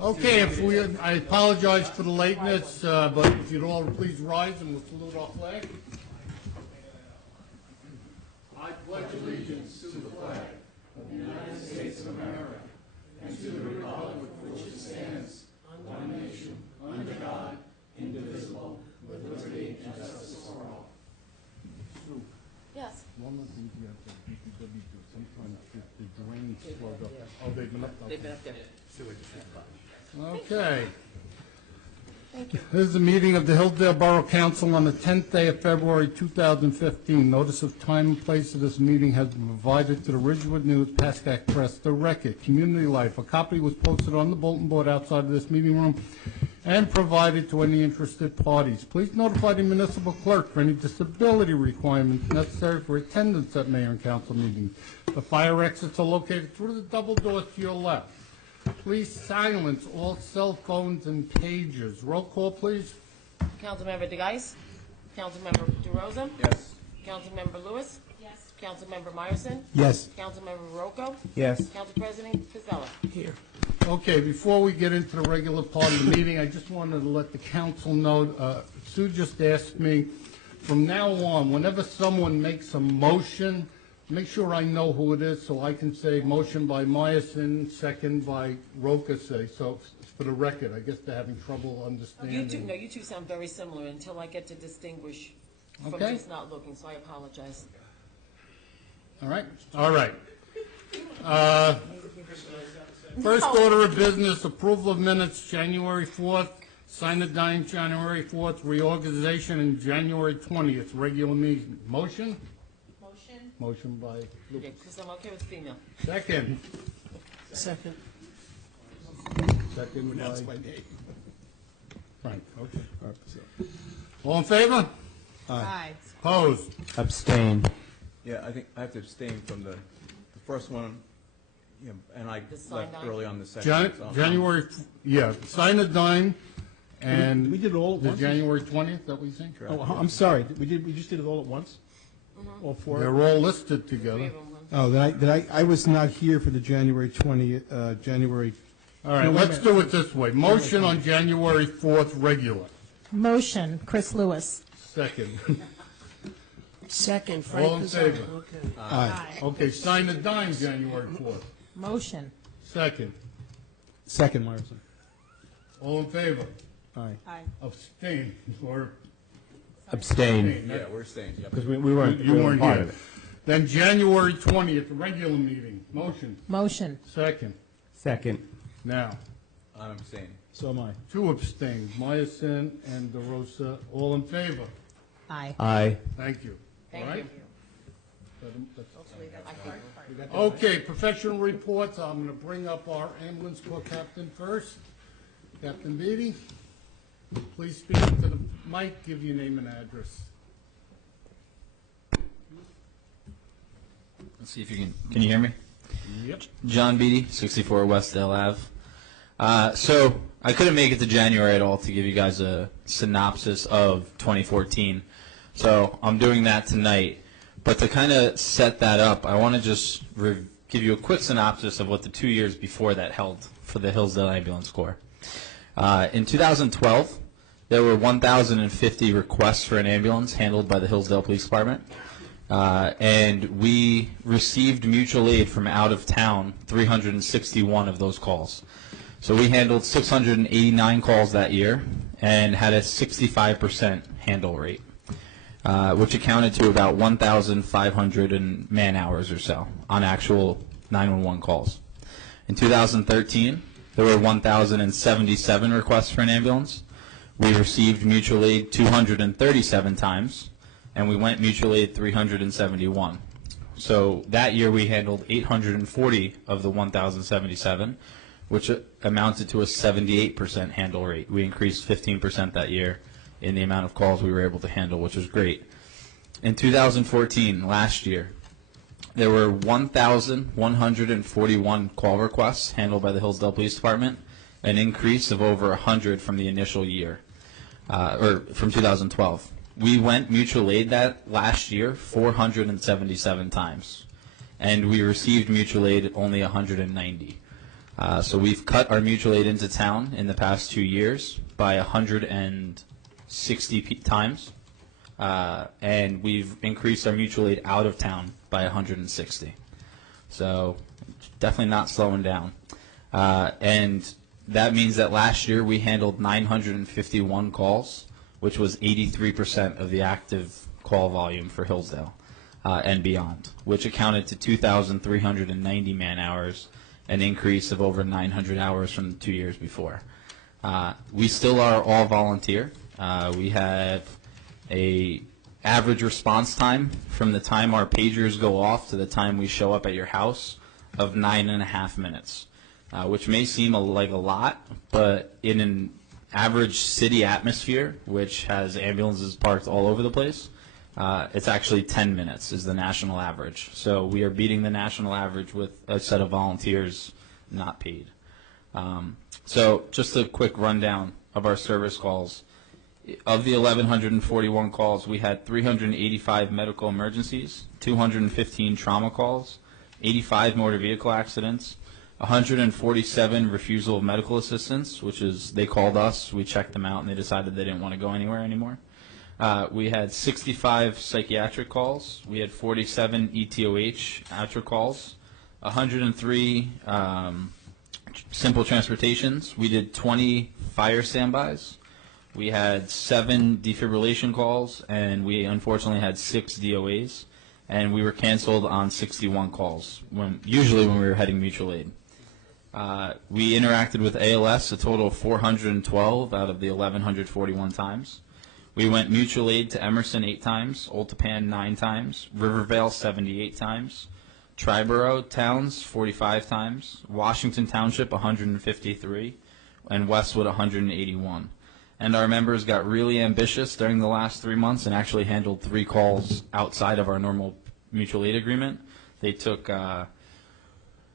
Okay, I apologize for the lateness, but if you'd all please rise and we'll salute our flag. I pledge allegiance to the flag of the United States of America and to the republic for which it stands, one nation, under God, indivisible, with liberty and justice for all. Sue, Yes. one of the things you have to DPW do, sometimes the drains plug up. Oh, they've been up there. They've been up there. Okay. Thank you. This is the meeting of the Hillsdale Borough Council on the 10th day of February 2015. Notice of time and place of this meeting has been provided to the Ridgewood News, Pascack Press, The Record, Community Life. A copy was posted on the bulletin board outside of this meeting room and provided to any interested parties. Please notify the municipal clerk for any disability requirements necessary for attendance at mayor and council meetings. The fire exits are located through the double doors to your left. Please silence all cell phones and pages. Roll call, please. Councilmember DeGeis? Councilmember DeRosa? Yes. Councilmember Lewis? Yes. Councilmember Myerson? Yes. Councilmember Rocco? Yes. Council President Pizzella? Here. Okay, before we get into the regular part of the meeting, I just wanted to let the council know, Sue just asked me, from now on, whenever someone makes a motion, make sure I know who it is so I can say motion by Myerson, second by Rocca, so for the record, I guess they're having trouble understanding. You two sound very similar until I get to distinguish from Okay. just not looking, so I apologize. All right? All right. First order of business, approval of minutes, January 4th, Synodine, January 4th, reorganization, and January 20th, regular meeting. Motion? Motion? Motion by Yeah, Lucas. because I'm okay with female. Second. Second. Second Announce by my name. Frank. Okay. All in favor? Aye. Opposed? Abstain. Yeah, I think I have to abstain from the first one, and I The left Synodine? early on the second. so I'm- January, yeah, Synodine and We did it all at the once? January 20th, that we think? Oh, I'm sorry, we just did it all at once? All four? They're all listed Three together. of them. Oh, I was not here for the January 20th, January, All right, No, wait a let's minute. do it this way. Motion on January 4th, regular. Motion, Chris Lewis. Second. Second, Frank All in Pizzella. favor? Okay. aye. Okay, Synodine, January 4th. Motion. Second. Second, Myerson. All in favor? Aye. Aye. Abstain, or Abstain. Yeah, we're staying, yeah. Because we weren't, you weren't part here. of it. Then January 20th, regular meeting. Motion. Motion. Second. Second. Now, I'm abstaining. So am I. two abstained, Myerson and DeRosa. All in favor? Aye. Aye. Thank you. Thank All right? you. That's- Okay, professional reports. I'm going to bring up our ambulance corps captain first. Captain Beatty, please speak into the mic, give your name and address. Let's see if you can you hear me? Yep. John Beatty, 64 Westdale Ave. So I couldn't make it to January at all to give you guys a synopsis of 2014. So I'm doing that tonight. But to kind of set that up, I want to just give you a quick synopsis of what the 2 years before that held for the Hillsdale Ambulance Corps. In 2012, there were 1,050 requests for an ambulance handled by the Hillsdale Police Department. And we received mutual aid from out of town, 361 of those calls. So we handled 689 calls that year and had a 65% handle rate, which accounted to about 1,500 man hours or so on actual 911 calls. In 2013, there were 1,077 requests for an ambulance. We received mutual aid 237 times, and we went mutual aid 371. So that year we handled 840 of the 1,077, which amounted to a 78% handle rate. We increased 15% that year in the amount of calls we were able to handle, which was great. In 2014, last year, there were 1,141 call requests handled by the Hillsdale Police Department, an increase of over 100 from the initial year, or from 2012. We went mutual aid that last year 477 times, and we received mutual aid only 190. So we've cut our mutual aid into town in the past 2 years by 160 times, and we've increased our mutual aid out of town by 160. So definitely not slowing down. And that means that last year we handled 951 calls, which was 83% of the active call volume for Hillsdale and beyond, which accounted to 2,390 man-hours, an increase of over 900 hours from the 2 years before. We still are all volunteer. We have a average response time from the time our pagers go off to the time we show up at your house of 9.5 minutes, which may seem like a lot, but in an average city atmosphere, which has ambulances parked all over the place, it's actually 10 minutes is the national average. So we are beating the national average with a set of volunteers not paid. So just a quick rundown of our service calls. Of the 1,141 calls, we had 385 medical emergencies, 215 trauma calls, 85 motor vehicle accidents, 147 refusal of medical assistance, which is they called us, we checked them out, and they decided they didn't want to go anywhere anymore. We had 65 psychiatric calls. We had 47 ETOH after calls, 103 simple transportations. We did 20 fire standbys. We had 7 defibrillation calls, and we unfortunately had 6 DOAs, and we were canceled on 61 calls, usually when we were heading mutual aid. We interacted with ALS a total of 412 out of the 1,141 times. We went mutual aid to Emerson 8 times, Oltapan 9 times, Rivervale 78 times, Triborough Towns 45 times, Washington Township 153, and Westwood 181. And our members got really ambitious during the last 3 months and actually handled 3 calls outside of our normal mutual aid agreement. They took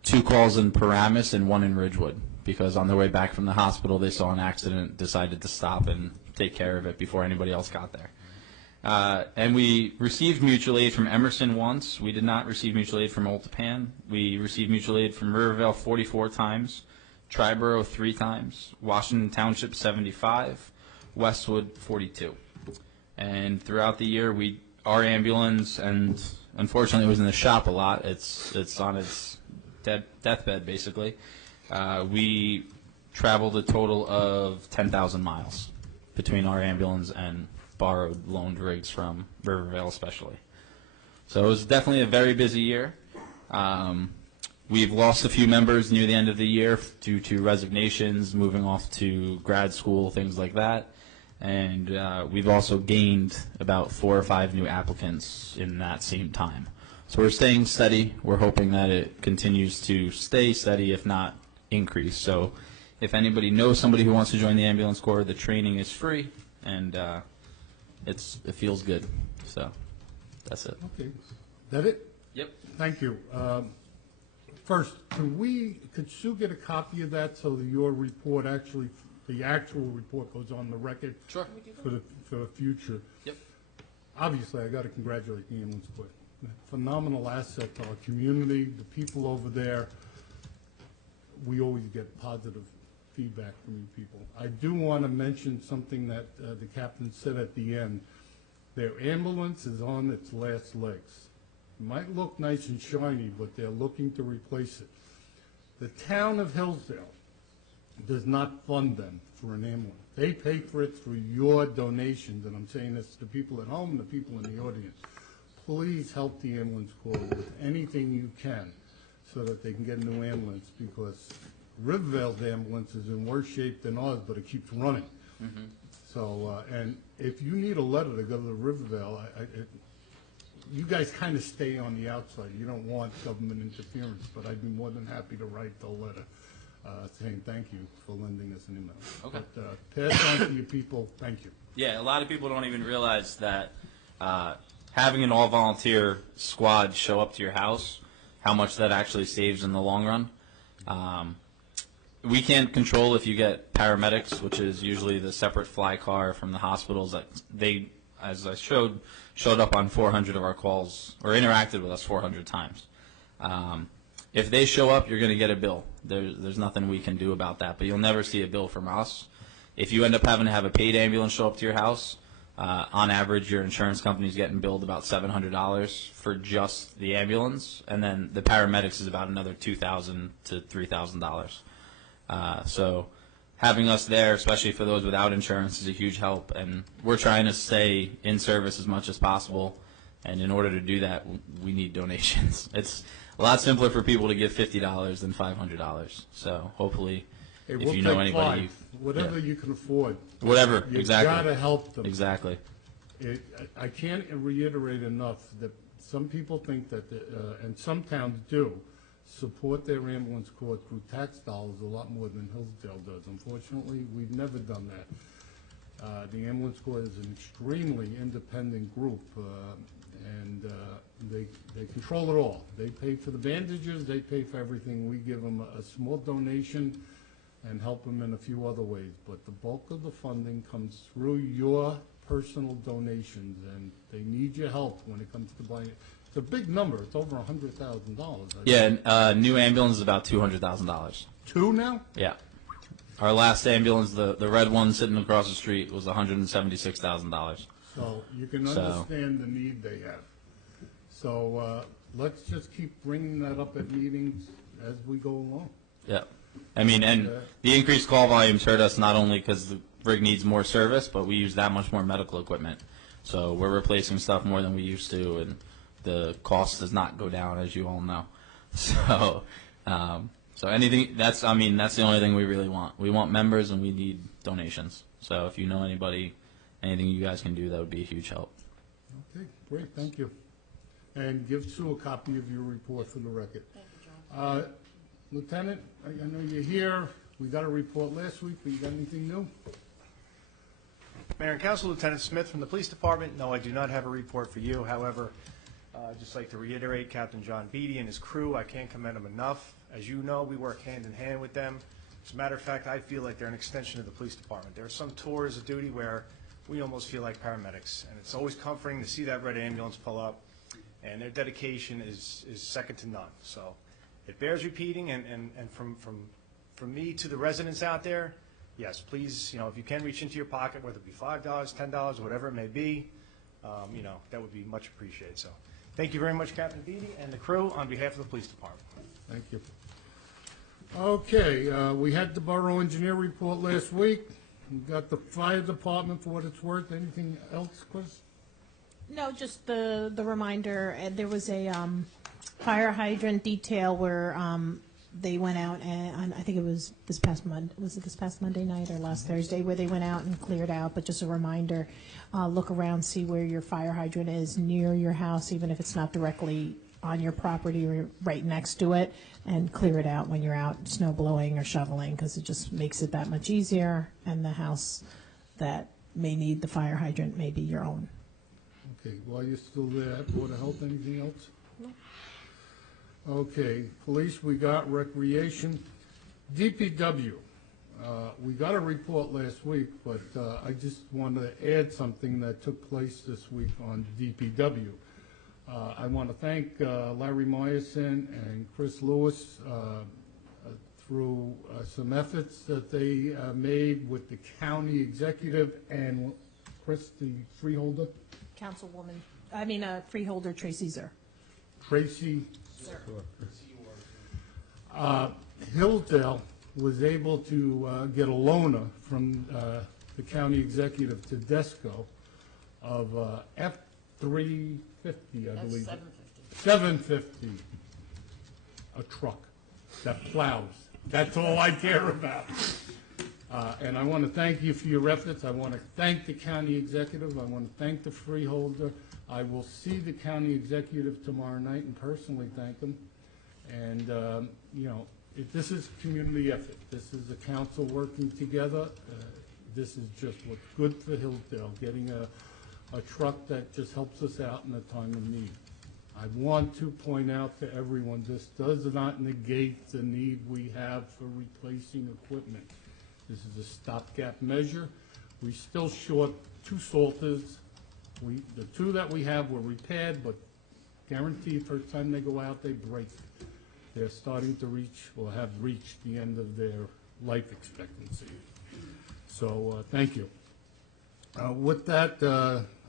2 calls in Paramus and 1 in Ridgewood because on their way back from the hospital they saw an accident, decided to stop and take care of it before anybody else got there. And we received mutual aid from Emerson once. We did not receive mutual aid from Oltapan. We received mutual aid from Rivervale 44 times, Triborough 3 times, Washington Township 75, Westwood 42. And throughout the year, our ambulance, and unfortunately it was in the shop a lot, it's on its deathbed basically, we traveled a total of 10,000 miles between our ambulance and borrowed loaned rigs from Rivervale especially. So it was definitely a very busy year. We've lost a few members near the end of the year due to resignations, moving off to grad school, things like that. And we've also gained about 4 or 5 new applicants in that same time. So we're staying steady. We're hoping that it continues to stay steady, if not increase. So if anybody knows somebody who wants to join the ambulance corps, the training is free, and it feels good. So that's it. Okay. That it? Yep. Thank you. First, could Sue get a copy of that so that your report actually, the actual report goes on the record? Sure. For the future. Yep. Obviously, I got to congratulate the ambulance corps. Phenomenal asset to our community, the people over there. We always get positive feedback from you people. I do want to mention something that the captain said at the end. Their ambulance is on its last legs. It might look nice and shiny, but they're looking to replace it. The town of Hillsdale does not fund them for an ambulance. They pay for it through your donations, and I'm saying this to people at home and the people in the audience. Please help the ambulance corps with anything you can so that they can get a new ambulance, because Rivervale's ambulance is in worse shape than ours, but it keeps running. Mm-hmm. So, and if you need a letter to go to Rivervale, you guys kind of stay on the outside. You don't want government interference, but I'd be more than happy to write the letter saying thank you for lending us an email. Okay. But pass on to your people. Thank you. Yeah, a lot of people don't even realize that having an all-volunteer squad show up to your house, how much that actually saves in the long run. We can't control if you get paramedics, which is usually the separate fly car from the hospitals that they, as I showed up on 400 of our calls or interacted with us 400 times. If they show up, you're going to get a bill. there's nothing we can do about that. But you'll never see a bill from us. If you end up having to have a paid ambulance show up to your house, on average, your insurance company's getting billed about $700 for just the ambulance, and then the paramedics is about another $2,000 to $3,000. So having us there, especially for those without insurance, is a huge help, and we're trying to stay in service as much as possible. And in order to do that, we need donations. It's a lot simpler for people to give $50 than $500. So hopefully, Hey, if we'll you know take anybody, five, whatever you can afford. whatever, You exactly, gotta help them. exactly. I can't reiterate enough that some people think that, and some towns do, support their ambulance corps through tax dollars a lot more than Hillsdale does. Unfortunately, we've never done that. The ambulance corps is an extremely independent group, and they control it all. They pay for the bandages, they pay for everything. We give them a small donation and help them in a few other ways. But the bulk of the funding comes through your personal donations, and they need your help when it comes to buying it. It's a big number. It's over $100,000. Yeah, and, new ambulance is about $200,000. Two now? Yeah. Our last ambulance, the red one sitting across the street, was $176,000. So you can So- understand the need they have. So let's just keep bringing that up at meetings as we go along. Yeah. I mean, and the increased call volumes hurt us not only because the rig needs more service, but we use that much more medical equipment. So we're replacing stuff more than we used to, and the cost does not go down, as you all know. So, so anything, that's the only thing we really want. We want members, and we need donations. So if you know anybody, anything you guys can do, that would be a huge help. Okay, great, thank you. And give Sue a copy of your report for the record. Thank you, John. Lieutenant, I know you're here. We got a report last week, but you got anything new? Mayor and Council, Lieutenant Smith from the Police Department. No, I do not have a report for you. However, I'd just like to reiterate Captain John Beatty and his crew. I can't commend them enough. As you know, we work hand in hand with them. As a matter of fact, I feel like they're an extension of the police department. There are some tours of duty where we almost feel like paramedics, and it's always comforting to see that red ambulance pull up, and their dedication is second to none. So it bears repeating, and from me to the residents out there, yes, please, if you can reach into your pocket, whether it be $5, $10, whatever it may be, that would be much appreciated. So thank you very much, Captain Beatty and the crew, on behalf of the police department. Thank you. Okay, we had the borough engineer report last week. We got the fire department for what it's worth. Anything else, Chris? No, just the reminder, there was a fire hydrant detail where they went out and I think it was this past Monday night or last Thursday where they went out and cleared out, but just a reminder, look around, see where your fire hydrant is near your house, even if it's not directly on your property or right next to it, and clear it out when you're out snow blowing or shoveling, because it just makes it that much easier, and the house that may need the fire hydrant may be your own. Okay, while you're still there, Board of Health, anything else? No. Okay, police, we got recreation. DPW, we got a report last week, but I just wanted to add something that took place this week on DPW. I want to thank Larry Meyerson and Chris Lewis through some efforts that they made with the county executive and Chris, the freeholder. Freeholder Tracy Zer. Tracy. Hillsdale was able to get a loaner from the county executive to DESCO of F-350, I believe. F-750. $750. A truck that plows. That's all I care about. And I want to thank you for your efforts. I want to thank the county executive. I want to thank the freeholder. I will see the county executive tomorrow night and personally thank him. And, this is community effort. This is the council working together. This is just what's good for Hillsdale, getting a truck that just helps us out in a time of need. I want to point out to everyone, this does not negate the need we have for replacing equipment. This is a stopgap measure. We still short 2 salters. The 2 that we have were repaired, but guaranteed first time they go out, they break. they're starting to reach, or have reached the end of their life expectancy. So, thank you. With that,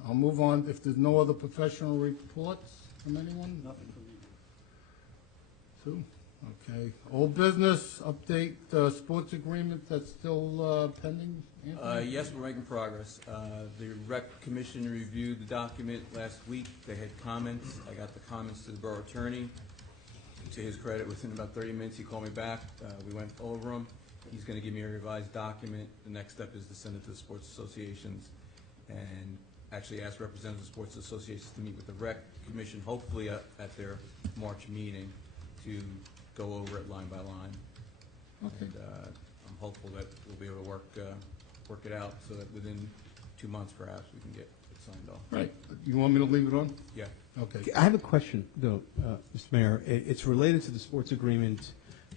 I'll move on. If there's no other professional reports from anyone? Nothing from me. Sue? Okay. Old business, update, sports agreement, that's still pending? Anthony? Yes, we're making progress. The Rec Commission reviewed the document last week. They had comments. I got the comments to the borough attorney. To his credit, within about 30 minutes, he called me back. We went over them. He's going to give me a revised document. The next step is to send it to the sports associations and actually ask representatives of sports associations to meet with the Rec Commission, hopefully at their March meeting, to go over it line by line. Okay. And I'm hopeful that we'll be able to work it out so that within 2 months perhaps we can get it signed off. Right. You want me to leave it on? Yeah. Okay. I have a question, though, Mr. Mayor. It's related to the sports agreement,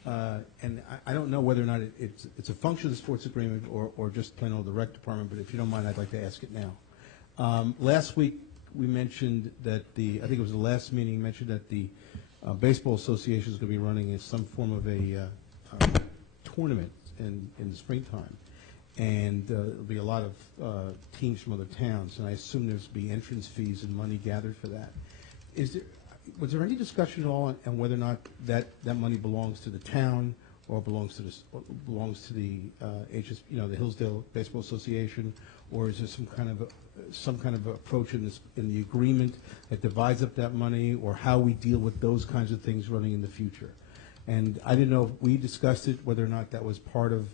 and I don't know whether or not it's a function of the sports agreement or just plain old the rec department, but if you don't mind, I'd like to ask it now. Last week, we mentioned that I think it was the last meeting, you mentioned that the Baseball Association is going to be running some form of a tournament in the springtime. And there'll be a lot of teams from other towns, and I assume there's be entrance fees and money gathered for that. Was there any discussion at all on whether or not that money belongs to the town or belongs to the the Hillsdale Baseball Association, or is there some kind of approach in the agreement that divides up that money, or how we deal with those kinds of things running in the future? And I didn't know if we discussed it, whether or not that was part of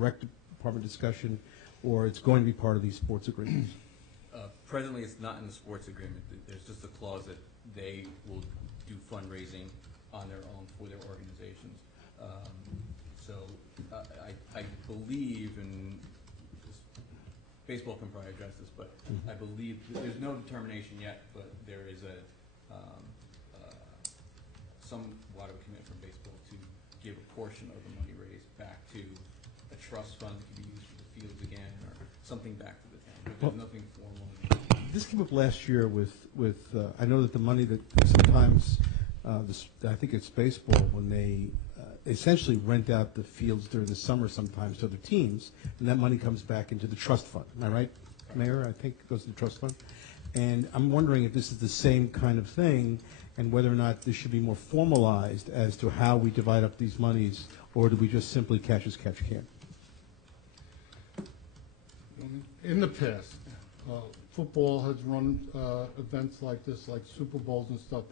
rec department discussion, or it's going to be part of these sports agreements. Presently, it's not in the sports agreement. There's just a clause that they will do fundraising on their own for their organizations. So I believe, and baseball can probably address this, but I believe there's no determination yet, but there is somewhat of a commitment from baseball to give a portion of the money raised back to a trust fund that can be used for the fields again, or something back to the town. But there's nothing formal. This came up last year with I know that the money that sometimes, I think it's baseball, when they essentially rent out the fields during the summer sometimes to other teams, and that money comes back into the trust fund. Am I right, Mayor? I think it goes to the trust fund. And I'm wondering if this is the same kind of thing, and whether or not this should be more formalized as to how we divide up these monies, or do we just simply catch as catch can? In the past, football has run events like this, like Super Bowls and stuff.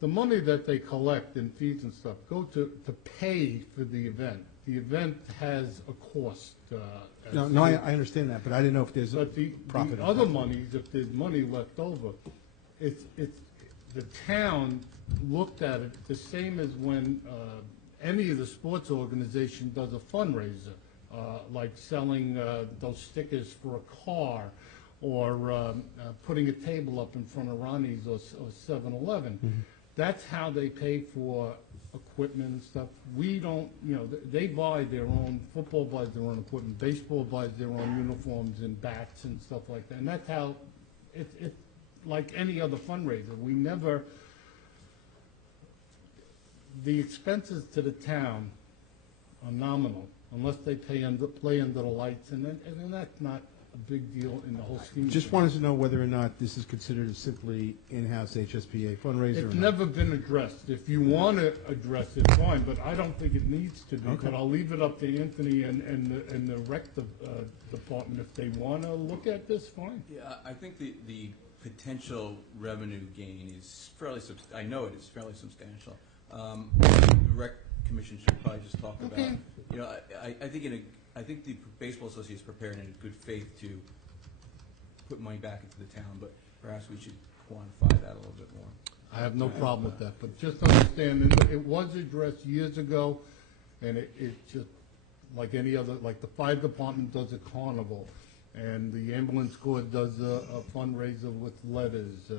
The money that they collect in fees and stuff go to pay for the event. The event has a cost. No, I understand that, but I didn't know if there's a But the profit. other monies, if there's money left over, it's the town looked at it the same as when any of the sports organization does a fundraiser, like selling those stickers for a car, or putting a table up in front of Ronnie's or 7-Eleven. That's how they pay for equipment and stuff. We don't, they buy their own, football buys their own equipment, baseball buys their own uniforms and bats and stuff like that. And that's how, it's like any other fundraiser. We never, the expenses to the town are nominal unless they play under the lights, and then that's not a big deal in the whole scheme. Just wanted to know whether or not this is considered a simply in-house HSPA fundraiser. It's never been addressed. If you want to address it, fine, but I don't think it needs to be. Okay. But I'll leave it up to Anthony and the rec department. If they want to look at this, fine. Yeah, I think the potential revenue gain is fairly I know it is fairly substantial. The Rec Commission should probably just talk about. Okay. I think the Baseball Association is prepared in good faith to put money back into the town, but perhaps we should quantify that a little bit more. I have no problem with that, but just understand, it was addressed years ago, and it just, like any other, like the fire department does a carnival, and the ambulance corps does a fundraiser with letters.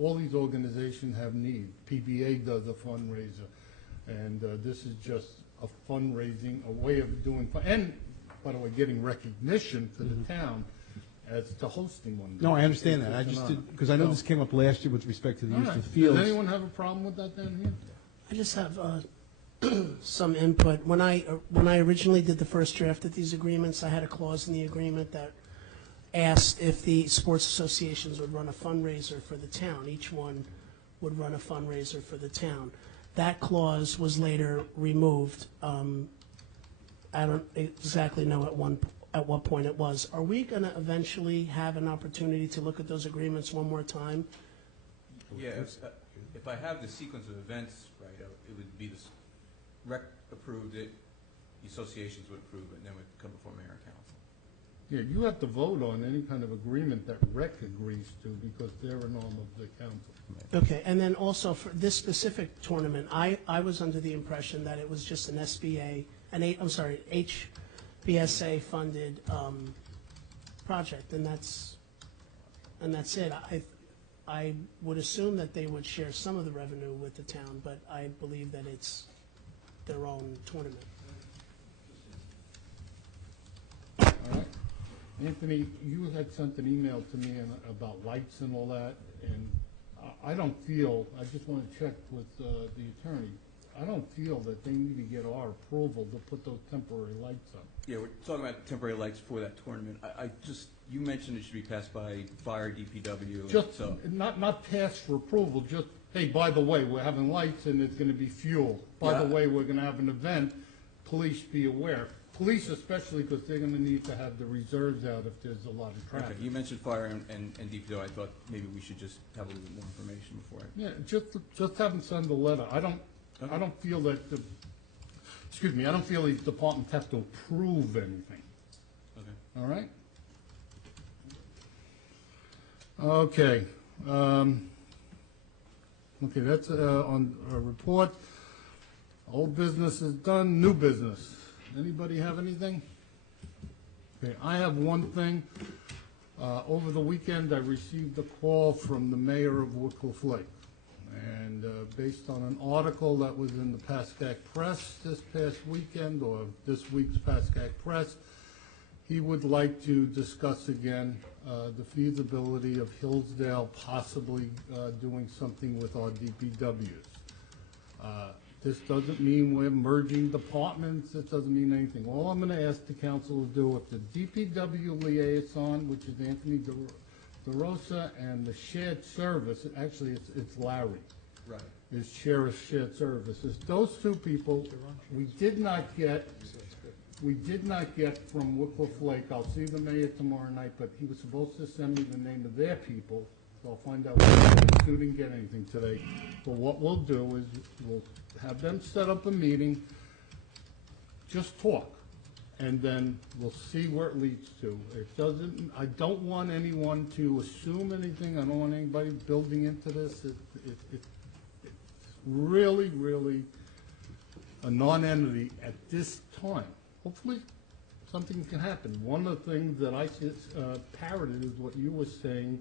All these organizations have need. PBA does a fundraiser, and this is just a fundraising, a way of doing, and, by the way, getting recognition for the town as to hosting one. No, I understand that. I just did, because I know this came up last year with respect to the use of the fields. Does anyone have a problem with that down here? I just have some input. When I originally did the first draft of these agreements, I had a clause in the agreement that asked if the sports associations would run a fundraiser for the town. Each one would run a fundraiser for the town. That clause was later removed. I don't exactly know at what point it was. Are we going to eventually have an opportunity to look at those agreements one more time? Yeah, if I have the sequence of events right, it would be this, rec approved it, the associations would approve it, and then it would come before mayor and council. Yeah, you have to vote on any kind of agreement that rec agrees to because they're an arm of the council. Okay, and then also for this specific tournament, I was under the impression that it was just an HBSA funded project, and that's it. I would assume that they would share some of the revenue with the town, but I believe that it's their own tournament. All right. Anthony, you had sent an email to me about lights and all that, and I don't feel, I just want to check with the attorney, I don't feel that they need to get our approval to put those temporary lights up. Yeah, we're talking about temporary lights for that tournament. I just, you mentioned it should be passed by fire, DPW. Just, so. not passed for approval, just, hey, by the way, we're having lights and it's going to be fuel. By the way, we're going to have an event, police be aware. Police especially, because they're going to need to have the reserves out if there's a lot of traffic. Okay, you mentioned fire and DPW. I thought maybe we should just have a little bit more information before I. Yeah, just have them send a letter. I don't feel that the, excuse me, I don't feel these departments have to approve anything. Okay. All right? Okay. Okay, that's on our report. Old business is done, new business. Anybody have anything? Okay, I have one thing. Over the weekend, I received a call from the mayor of Wycliffe Lake. And based on an article that was in the Pascack Press this past weekend, or this week's Pascack Press, he would like to discuss again the feasibility of Hillsdale possibly doing something with our DPWs. This doesn't mean we're merging departments. It doesn't mean anything. All I'm going to ask the council to do with the DPW liaison, which is Anthony DeRosa, and the shared service, actually it's Larry. Right. Is chair of shared services. Those two people, we did not get from Wycliffe Lake. I'll see the mayor tomorrow night, but he was supposed to send me the name of their people. So I'll find out why Stu didn't get anything today. But what we'll do is we'll have them set up a meeting, just talk, and then we'll see where it leads to. It doesn't, I don't want anyone to assume anything. I don't want anybody building into this. It's really, really a non-entity at this time. Hopefully something can happen. One of the things that I parroted is what you were saying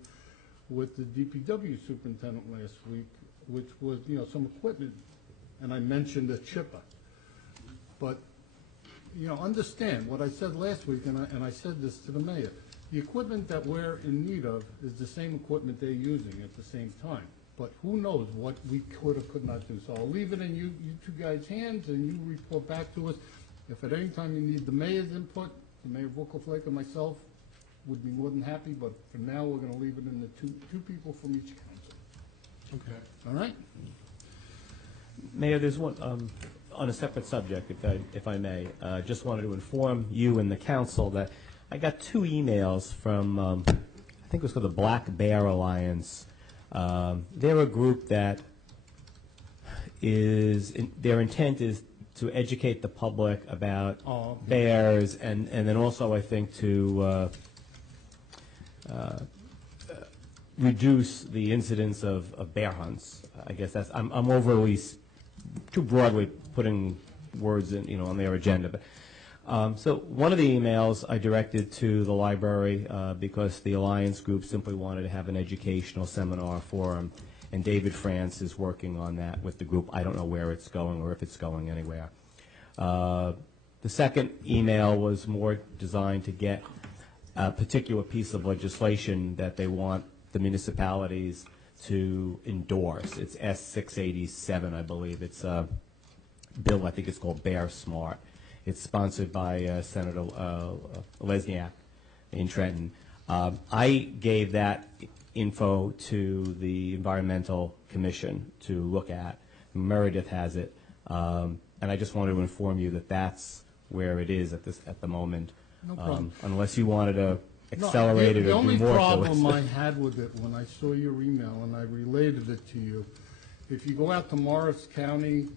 with the DPW superintendent last week, which was, some equipment, and I mentioned a chipper. But, understand what I said last week, and I said this to the mayor. The equipment that we're in need of is the same equipment they're using at the same time. But who knows what we could or could not do. So I'll leave it in you two guys' hands, and you report back to us. If at any time you need the mayor's input, the mayor of Wycliffe Lake and myself would be more than happy, but for now, we're going to leave it in the two people from each council. Okay. All right? Mayor, there's one, on a separate subject, if I may, just wanted to inform you and the council that I got 2 emails from, I think it was called the Black Bear Alliance. They're a group that their intent is to educate the public about bears, and then also, I think, to reduce the incidence of bear hunts. I guess that's, I'm overly, too broadly putting words in, on their agenda. But so one of the emails I directed to the library because the Alliance group simply wanted to have an educational seminar forum, and David France is working on that with the group. I don't know where it's going or if it's going anywhere. The second email was more designed to get a particular piece of legislation that they want the municipalities to endorse. It's S687, I believe. It's bill, I think it's called Bear Smart. It's sponsored by Senator Lesniak in Trenton. I gave that info to the Environmental Commission to look at. Meredith has it, and I just wanted to inform you that that's where it is at the moment. No problem. Unless you wanted to No, accelerate it the or do only more to problem I it. had with it when I saw your email and I related it to you, if you go out to Morris County,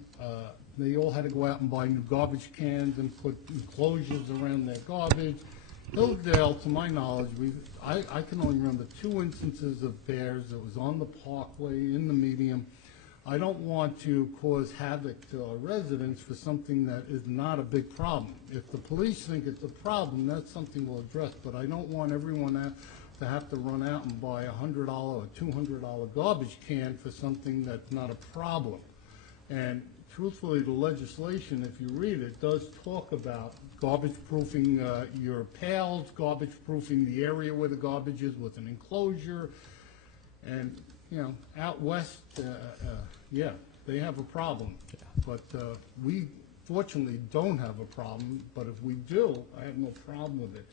they all had to go out and buy new garbage cans and put enclosures around their garbage. Hillsdale, to my knowledge, I can only remember 2 instances of bears that was on the parkway in the medium. I don't want to cause havoc to our residents for something that is not a big problem. If the police think it's a problem, that's something we'll address, but I don't want everyone to have to run out and buy a $100 or $200 garbage can for something that's not a problem. And truthfully, the legislation, if you read it, does talk about garbage proofing your pails, garbage proofing the area where the garbage is with an enclosure. And, you know, out west, yeah, they have a problem. But we fortunately don't have a problem, but if we do, I have no problem with it.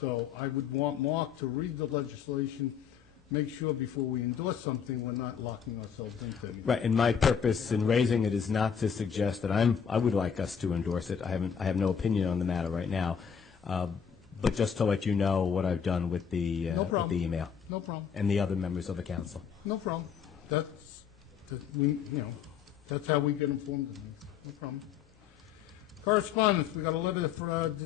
So I would want Mark to read the legislation, make sure before we endorse something, we're not locking ourselves into anything. Right, and my purpose in raising it is not to suggest that I would like us to endorse it. I have no opinion on the matter right now, but just to let you know what I've done with the No problem. with the email No problem. and the other members of the council. No problem. That's how we get informed of things. No problem. Correspondence, we got a letter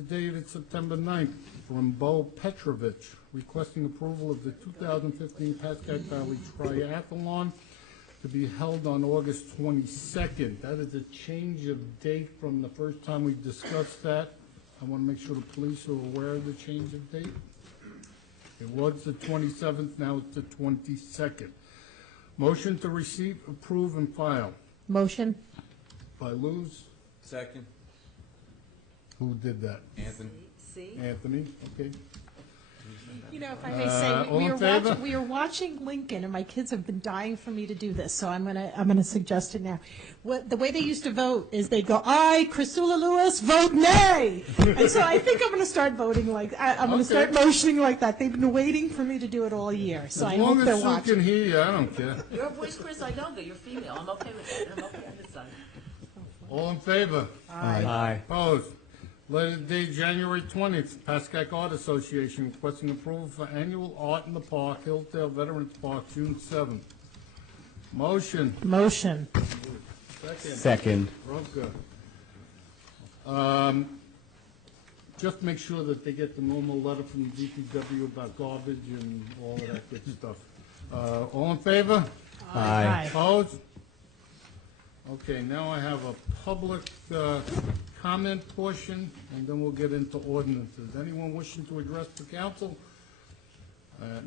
dated September 9th from Bo Petrovich requesting approval of the 2015 Pascack Valley Triathlon to be held on August 22nd. That is a change of date from the first time we discussed that. I want to make sure the police are aware of the change of date. It was the 27th, now it's the 22nd. Motion to receive, approve, and file. Motion? By Luz. Second, Who did that? Anthony. See? Anthony, okay. You know, if I may say, all in favor? we are watching Lincoln, and my kids have been dying for me to do this, so I'm gonna suggest it now. The way they used to vote is they'd go, "I, Chrysula Lewis, vote nay," and so I think I'm gonna start voting I'm gonna start motioning like that. They've been waiting for me to do it all year, so I hope they're As long as Sue can watching. hear you, I don't care. Your voice, Chris, I know, but you're female. I'm okay with that. I'm okay on this side. All in favor? Aye. Opposed? Letter dated January 20th, Pascack Art Association requesting approval for annual art in the park, Hillsdale Veterans Park, June 7th. Motion. Motion. Second. Ronka. Just make sure that they get the normal letter from the DPW about garbage and all of that good stuff. All in favor? Aye. Opposed? Okay, now I have a public comment portion, and then we'll get into ordinances. Anyone wishing to address the council?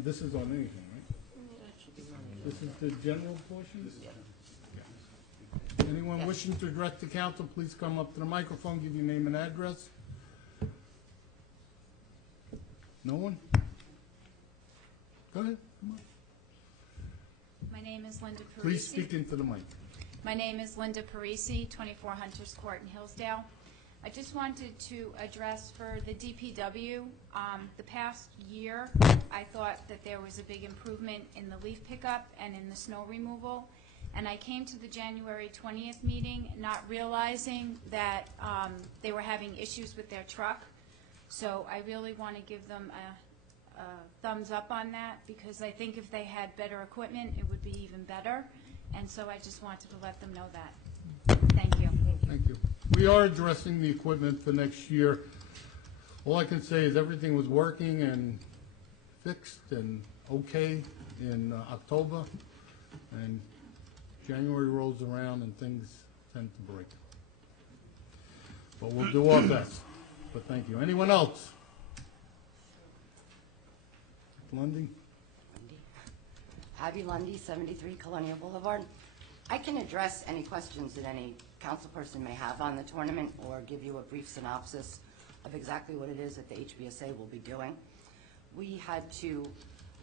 This is on anything, right? This is the general portion? Anyone wishing to address the council, please come up to the microphone, give your name and address. No one? Go ahead, come on. My name is Linda Parisi. Please speak into the mic. My name is Linda Parisi, 24 Hunters Court in Hillsdale. I just wanted to address for the DPW, the past year, I thought that there was a big improvement in the leaf pickup and in the snow removal. And I came to the January 20th meeting not realizing that they were having issues with their truck. So I really want to give them a thumbs up on that, because I think if they had better equipment, it would be even better. And so I just wanted to let them know that. Thank you. Thank you. We are addressing the equipment for next year. All I can say is everything was working and fixed and okay in October, and January rolls around and things tend to break. But we'll do our best. But thank you. Anyone else? Lundy? Abby Lundy, 73 Colonial Boulevard. I can address any questions that any council person may have on the tournament, or give you a brief synopsis of exactly what it is that the HBSA will be doing. We had to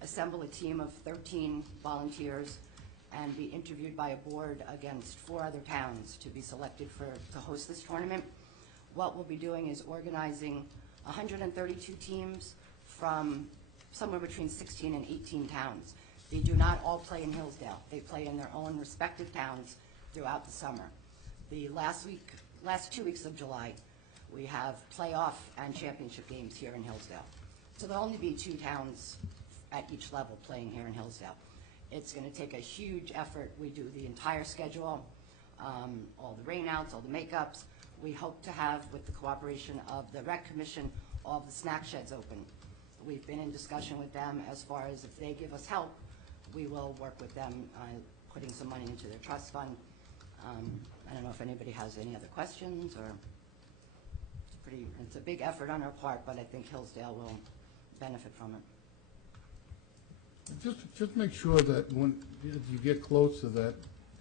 assemble a team of 13 volunteers and be interviewed by a board against 4 other towns to be selected to host this tournament. What we'll be doing is organizing 132 teams from somewhere between 16 and 18 towns. They do not all play in Hillsdale. They play in their own respective towns throughout the summer. The last 2 weeks of July, we have playoff and championship games here in Hillsdale. So there'll only be 2 towns at each level playing here in Hillsdale. It's going to take a huge effort. We do the entire schedule, all the rainouts, all the makeups. We hope to have, with the cooperation of the Rec Commission, all of the snack sheds open. We've been in discussion with them as far as if they give us help, we will work with them putting some money into their trust fund. I don't know if anybody has any other questions, or it's a big effort on our part, but I think Hillsdale will benefit from it. Just make sure that when you get close to that,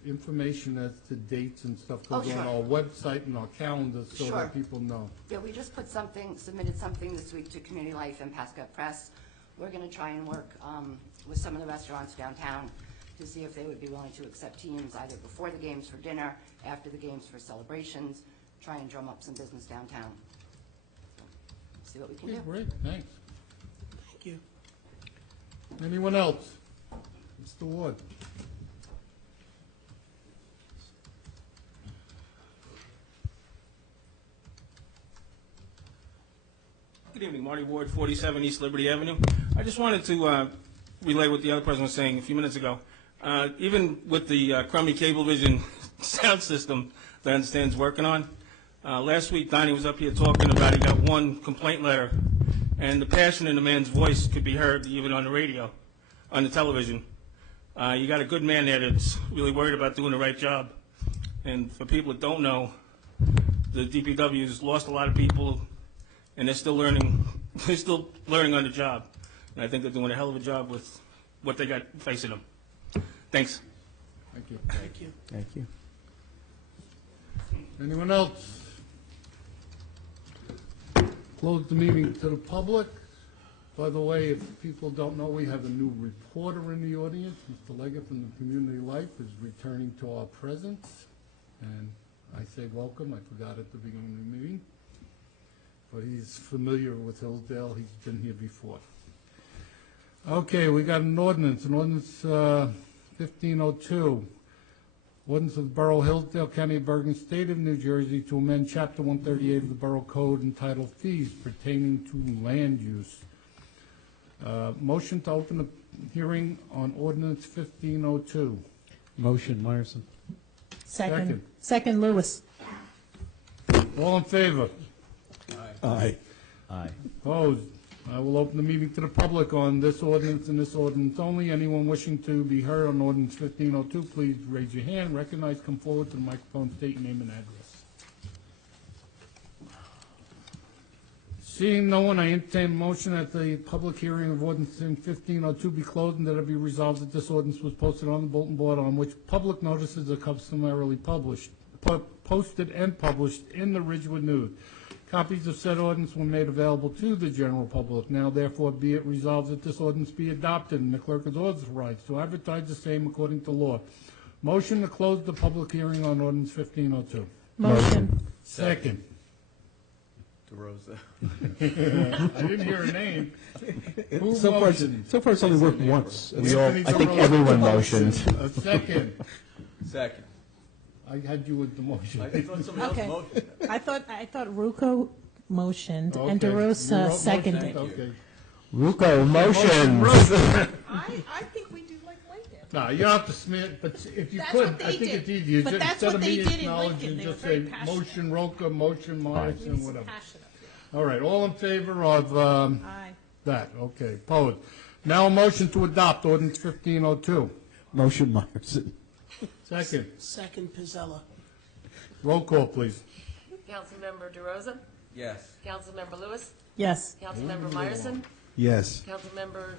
information as to dates and stuff goes on our website and our calendar so that people know. Yeah, we just submitted something this week to Community Life and Pascack Press. We're going to try and work with some of the restaurants downtown to see if they would be willing to accept teams either before the games for dinner, after the games for celebrations, try and drum up some business downtown. So, see what we can do. Great, thanks. Thank you. Anyone else? Mr. Ward. Good evening, Marty Ward, 47 East Liberty Avenue. I just wanted to relay what the other person was saying a few minutes ago. Even with the crummy Cablevision sound system that I understand is working on, last week Donnie was up here talking about he got one complaint letter, and the passion in the man's voice could be heard even on the radio, on the television. You got a good man there that's really worried about doing the right job. And for people that don't know, the DPW has lost a lot of people, and they're still learning. They're still learning on the job, and I think they're doing a hell of a job with what they got facing them. Thanks. Thank you. Thank you. Thank you. Anyone else? Close the meeting to the public. By the way, if people don't know, we have a new reporter in the audience. Mr. Leggett from the Community Life is returning to our presence. And I say welcome. I forgot at the beginning of the meeting. But he's familiar with Hillsdale. He's been here before. Okay, we got an ordinance 1502. Ordinance of the Borough of Hillsdale, County of Bergen, State of New Jersey, to amend Chapter 138 of the Borough Code entitled Fees Pertaining to Land Use. Motion to open the hearing on Ordinance 1502. Motion, Myerson. Second. Second, Lewis. All in favor? Aye. Aye. Opposed? I will open the meeting to the public on this ordinance and this ordinance only. Anyone wishing to be heard on Ordinance 1502, please raise your hand. Recognize, come forward to the microphone, state your name and address. Seeing no one, I entertain a motion that the public hearing of Ordinance 1502 be closed and that it be resolved that this ordinance was posted on the bulletin board on which public notices are customarily posted and published in the Ridgewood News. Copies of said ordinance were made available to the general public. Now therefore be it resolved that this ordinance be adopted and the clerk is authorized to advertise the same according to law. Motion to close the public hearing on Ordinance 1502. Motion. Second. DeRosa. I didn't hear a name. Who So far, motioned? it's only worked once. We all, Anthony I think DeRosa. everyone motioned. A second. Second. I had you with the motion. I thought somebody else Okay. motioned. I thought Ruco motioned and Okay. DeRosa You seconded. Thank you. Okay. Ruco motions. I think we do like Lincoln. No, you don't have to smear, but if you That's could, what they I think did. it's easier. But Just that's instead what of they me did in acknowledging, Lincoln. They just were very say passionate. motion Roca, motion Myerson, whatever. Passionate. All right, all in favor of Aye. that? Okay, opposed. Now a motion to adopt ordinance 1502. Motion, Myerson. Second. Second, Pizzella. Roll call, please. Councilmember DeRosa? Yes. Councilmember Lewis? Yes. Councilmember Myerson? Yes. Councilmember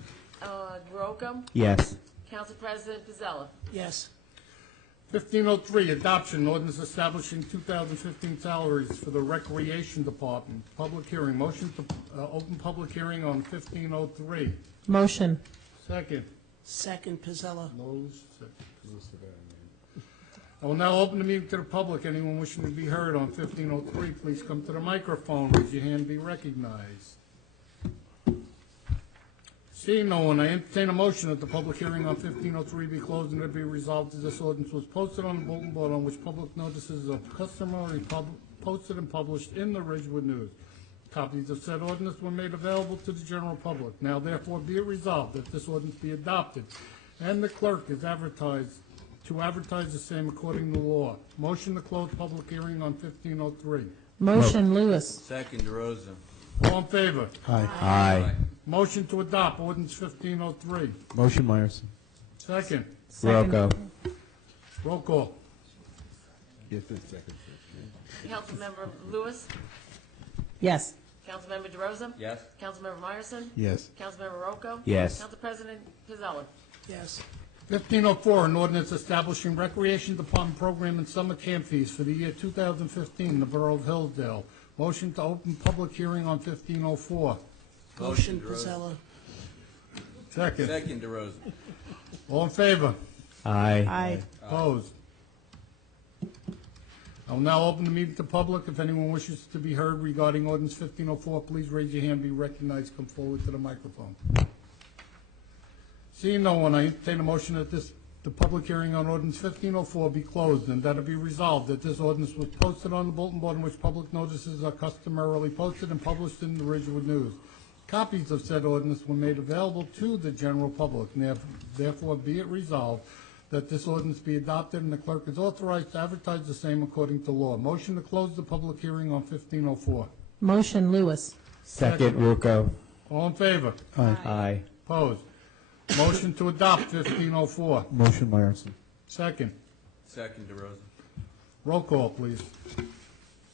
Grocum? Yes. Council President Pizzella? Yes. 1503, adoption ordinance establishing 2015 salaries for the Recreation Department. Public hearing. Motion to open public hearing on 1503. Motion. Second. Second, Pizzella. I will now open the meeting to the public. Anyone wishing to be heard on 1503, please come to the microphone. Raise your hand, be recognized. Seeing no one, I entertain a motion that the public hearing on 1503 be closed and it be resolved that this ordinance was posted on the bulletin board on which public notices of customary posted and published in the Ridgewood News. Copies of said ordinance were made available to the general public. Now therefore be it resolved that this ordinance be adopted and the clerk is advertised to advertise the same according to law. Motion to close public hearing on 1503. Motion, Lewis. Second, DeRosa. All in favor? Aye. Motion to adopt ordinance 1503. Motion, Myerson. Second. Rocco. Roll call. Councilmember Lewis, Yes. Councilmember DeRosa, Yes. Councilmember Myerson, Yes. Councilmember Rocco. Yes. Council President Pizzella. Yes. 1504, an ordinance establishing recreation department program and summer camp fees for the year 2015 in the Borough of Hillsdale. Motion to open public hearing on 1504. Motion, DeRosa. Pizzella. Second. Second, DeRosa. All in favor? Aye. Aye. Opposed? I will now open the meeting to public. If anyone wishes to be heard regarding ordinance 1504, please raise your hand, be recognized, come forward to the microphone. Seeing no one, I entertain a motion that the public hearing on ordinance 1504 be closed, and that it be resolved that this ordinance was posted on the bulletin board in which public notices are customarily posted and published in the Ridgewood News. Copies of said ordinance were made available to the general public, and therefore be it resolved that this ordinance be adopted and the clerk is authorized to advertise the same according to law. Motion to close the public hearing on 1504. Motion, Lewis. Second, Rocco. All in favor? Aye. Opposed? Motion to adopt 1504. Motion, Myerson. Second. Second, DeRosa. Roll call, please.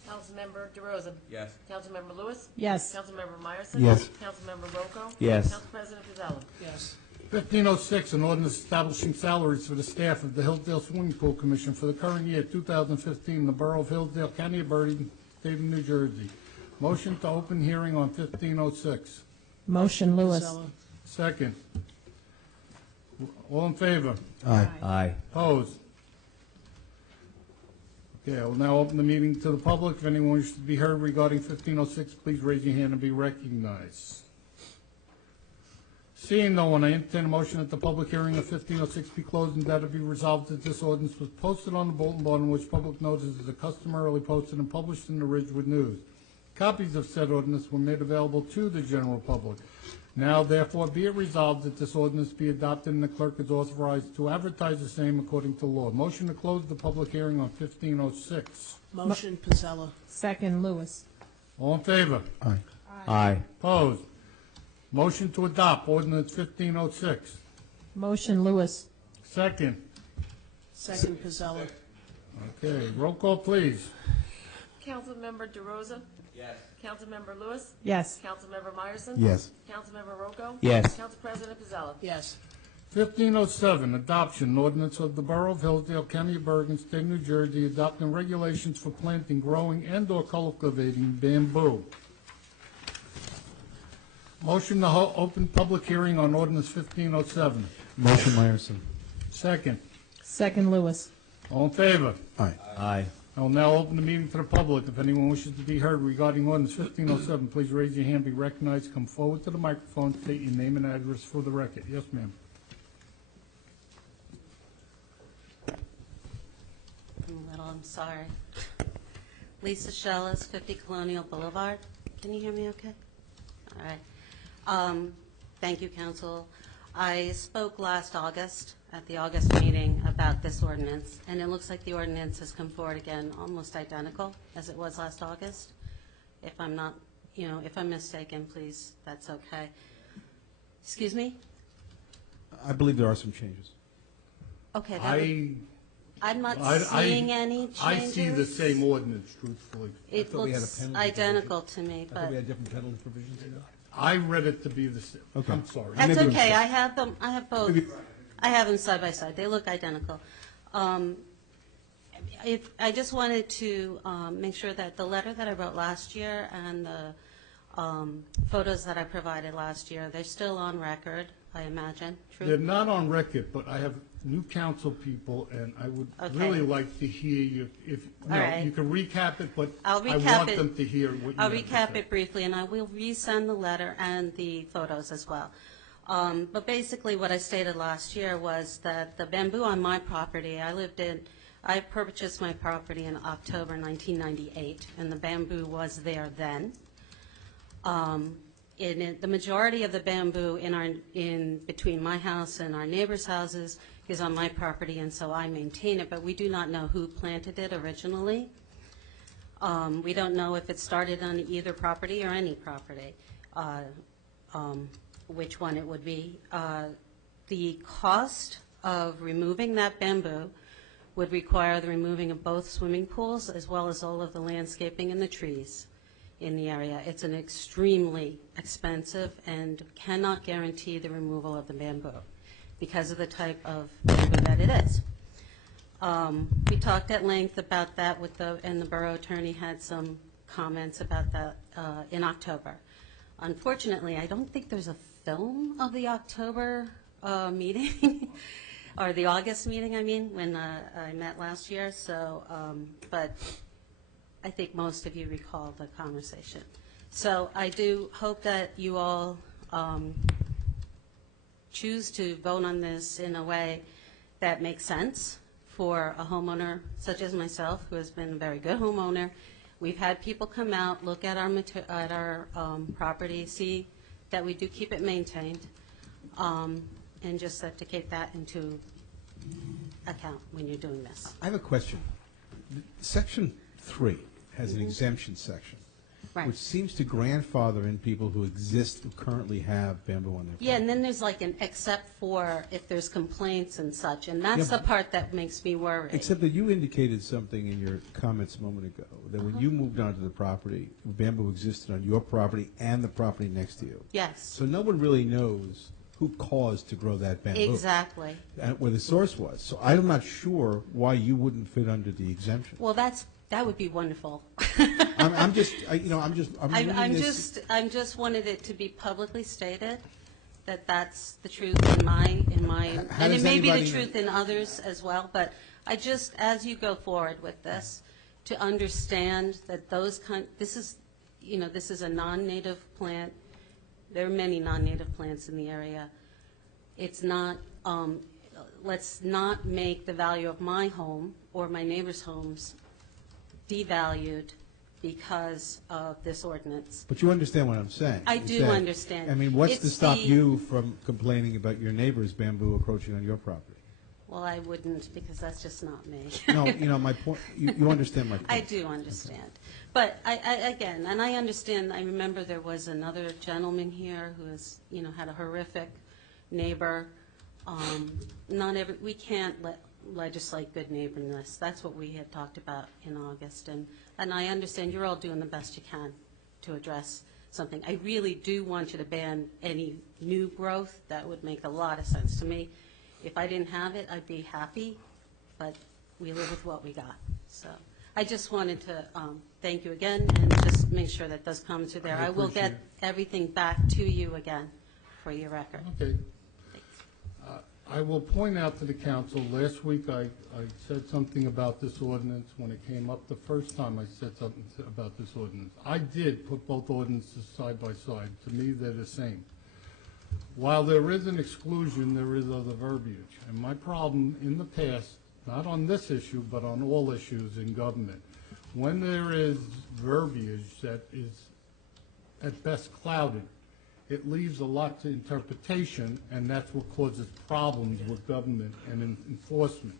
Councilmember DeRosa, Yes. Councilmember Lewis, Yes. Councilmember Myerson. Yes. Councilmember Rocco. Yes. Council President Pizzella. Yes. 1506, an ordinance establishing salaries for the staff of the Hillsdale Swimming Pool Commission for the current year, 2015, in the Borough of Hillsdale, County of Bergen, State of New Jersey. Motion to open hearing on 1506. Motion, Lewis. Pizzella. Second. All in favor? Aye. Opposed? Okay, I will now open the meeting to the public. If anyone wishes to be heard regarding 1506, please raise your hand and be recognized. Seeing no one, I entertain a motion that the public hearing of 1506 be closed and that it be resolved that this ordinance was posted on the bulletin board in which public notices are customarily posted and published in the Ridgewood News. Copies of said ordinance were made available to the general public. Now therefore be it resolved that this ordinance be adopted and the clerk is authorized to advertise the same according to law. Motion to close the public hearing on 1506. Motion, Pizzella. Second, Lewis. All in favor? Aye. Opposed? Motion to adopt ordinance 1506. Motion, Lewis. Second. Second, Pizzella. Okay, roll call, please. Councilmember DeRosa, Yes. Councilmember Lewis, Yes. Councilmember Myerson. Yes. Councilmember Rocco. Yes. Council President Pizzella. Yes. 1507, adoption, ordinance of the Borough of Hillsdale, County of Bergen, State of New Jersey, adopting regulations for planting, growing, and/or cultivating bamboo. Motion to open public hearing on ordinance 1507. Motion, Myerson. Second. Second, Lewis. All in favor? Aye. I will now open the meeting to the public. If anyone wishes to be heard regarding ordinance 1507, please raise your hand, be recognized, come forward to the microphone, state your name and address for the record. Yes, ma'am. I'm sorry. Lisa Shellis, 50 Colonial Boulevard. Can you hear me okay? All right. Thank you, Council. I spoke last August at the August meeting about this ordinance, and it looks like the ordinance has come forward again almost identical as it was last August. If I'm not, if I'm mistaken, please, that's okay. Excuse me? I believe there are some changes. Okay. I'm not seeing any changes. I see the same ordinance, truthfully. It thought we had a looks penalty identical to me, I but thought we had different penalty provisions in it. I read it to be the same. Okay. I'm sorry. that's Maybe okay. we- I have them. I have both. I have them side by side. They look identical. I just wanted to make sure that the letter that I wrote last year and the photos that I provided last year, they're still on record. I imagine, They're true? not on record, but I have new council people, and I would Okay. really like to hear you, if, All right. you can recap it, but I'll I recap want it. them to hear what you I'll have to recap say. it briefly, and I will resend the letter and the photos as well. But basically, what I stated last year was that the bamboo on my property, I purchased my property in October 1998, and the bamboo was there then. The majority of the bamboo in between my house and our neighbors' houses is on my property, and so I maintain it, but we do not know who planted it originally. We don't know if it started on either property or any property, which one it would be. The cost of removing that bamboo would require the removing of both swimming pools as well as all of the landscaping and the trees in the area. It's an extremely expensive and cannot guarantee the removal of the bamboo because of the type of bamboo that it is. We talked at length about that and the borough attorney had some comments about that in October. Unfortunately, I don't think there's a film of the October meeting, or the August meeting, I mean, when I met last year, so, but I think most of you recall the conversation. So I do hope that you all choose to vote on this in a way that makes sense for a homeowner such as myself, who has been a very good homeowner. We've had people come out, look at our property, see that we do keep it maintained, and just have to take that into account when you're doing this. I have a question. Section 3 has an exemption section, Right. which seems to grandfather in people who currently have bamboo on their property. Yeah, and then there's like an except for if there's complaints and such, and that's Yeah, the part that makes me worried. Except that you indicated something in your comments a moment ago, that when you moved onto the property, bamboo existed on your property and the property next to you. Yes, So no one really knows who caused to grow that bamboo. exactly. And where the source was. So I'm not sure why you wouldn't fit under the exemption. Well, that would be wonderful. I'm reading this. I'm just wanted it to be publicly stated that that's the truth in my, How and it does may be the anybody truth in others as well, but I just, as you go forward with this, to understand that this is a non-native plant. There are many non-native plants in the area. It's not, let's not make the value of my home or my neighbor's homes devalued because of this ordinance. But you understand what I'm saying. I is do that- understand. I mean, what's to It's stop the- you from complaining about your neighbor's bamboo approaching on your property? Well, I wouldn't, because that's just not me. No, my point, you understand my point. I do understand. But again, and I understand, I remember there was another gentleman here who had a horrific neighbor. We can't legislate good neighborliness. That's what we had talked about in August. And I understand you're all doing the best you can to address something. I really do want you to ban any new growth. That would make a lot of sense to me. If I didn't have it, I'd be happy, but we live with what we got. So I just wanted to thank you again and just make sure that those comments are there. I will get everything back to you again for your record. Okay. I will point out to the council, last week I said something about this ordinance. When it came up the first time, I said something about this ordinance. I did put both ordinances side by side. To me, they're the same. While there is an exclusion, there is other verbiage. And my problem in the past, not on this issue, but on all issues in government, when there is verbiage that is at best clouded, it leaves a lot to interpretation, and that's what causes problems with government and enforcement.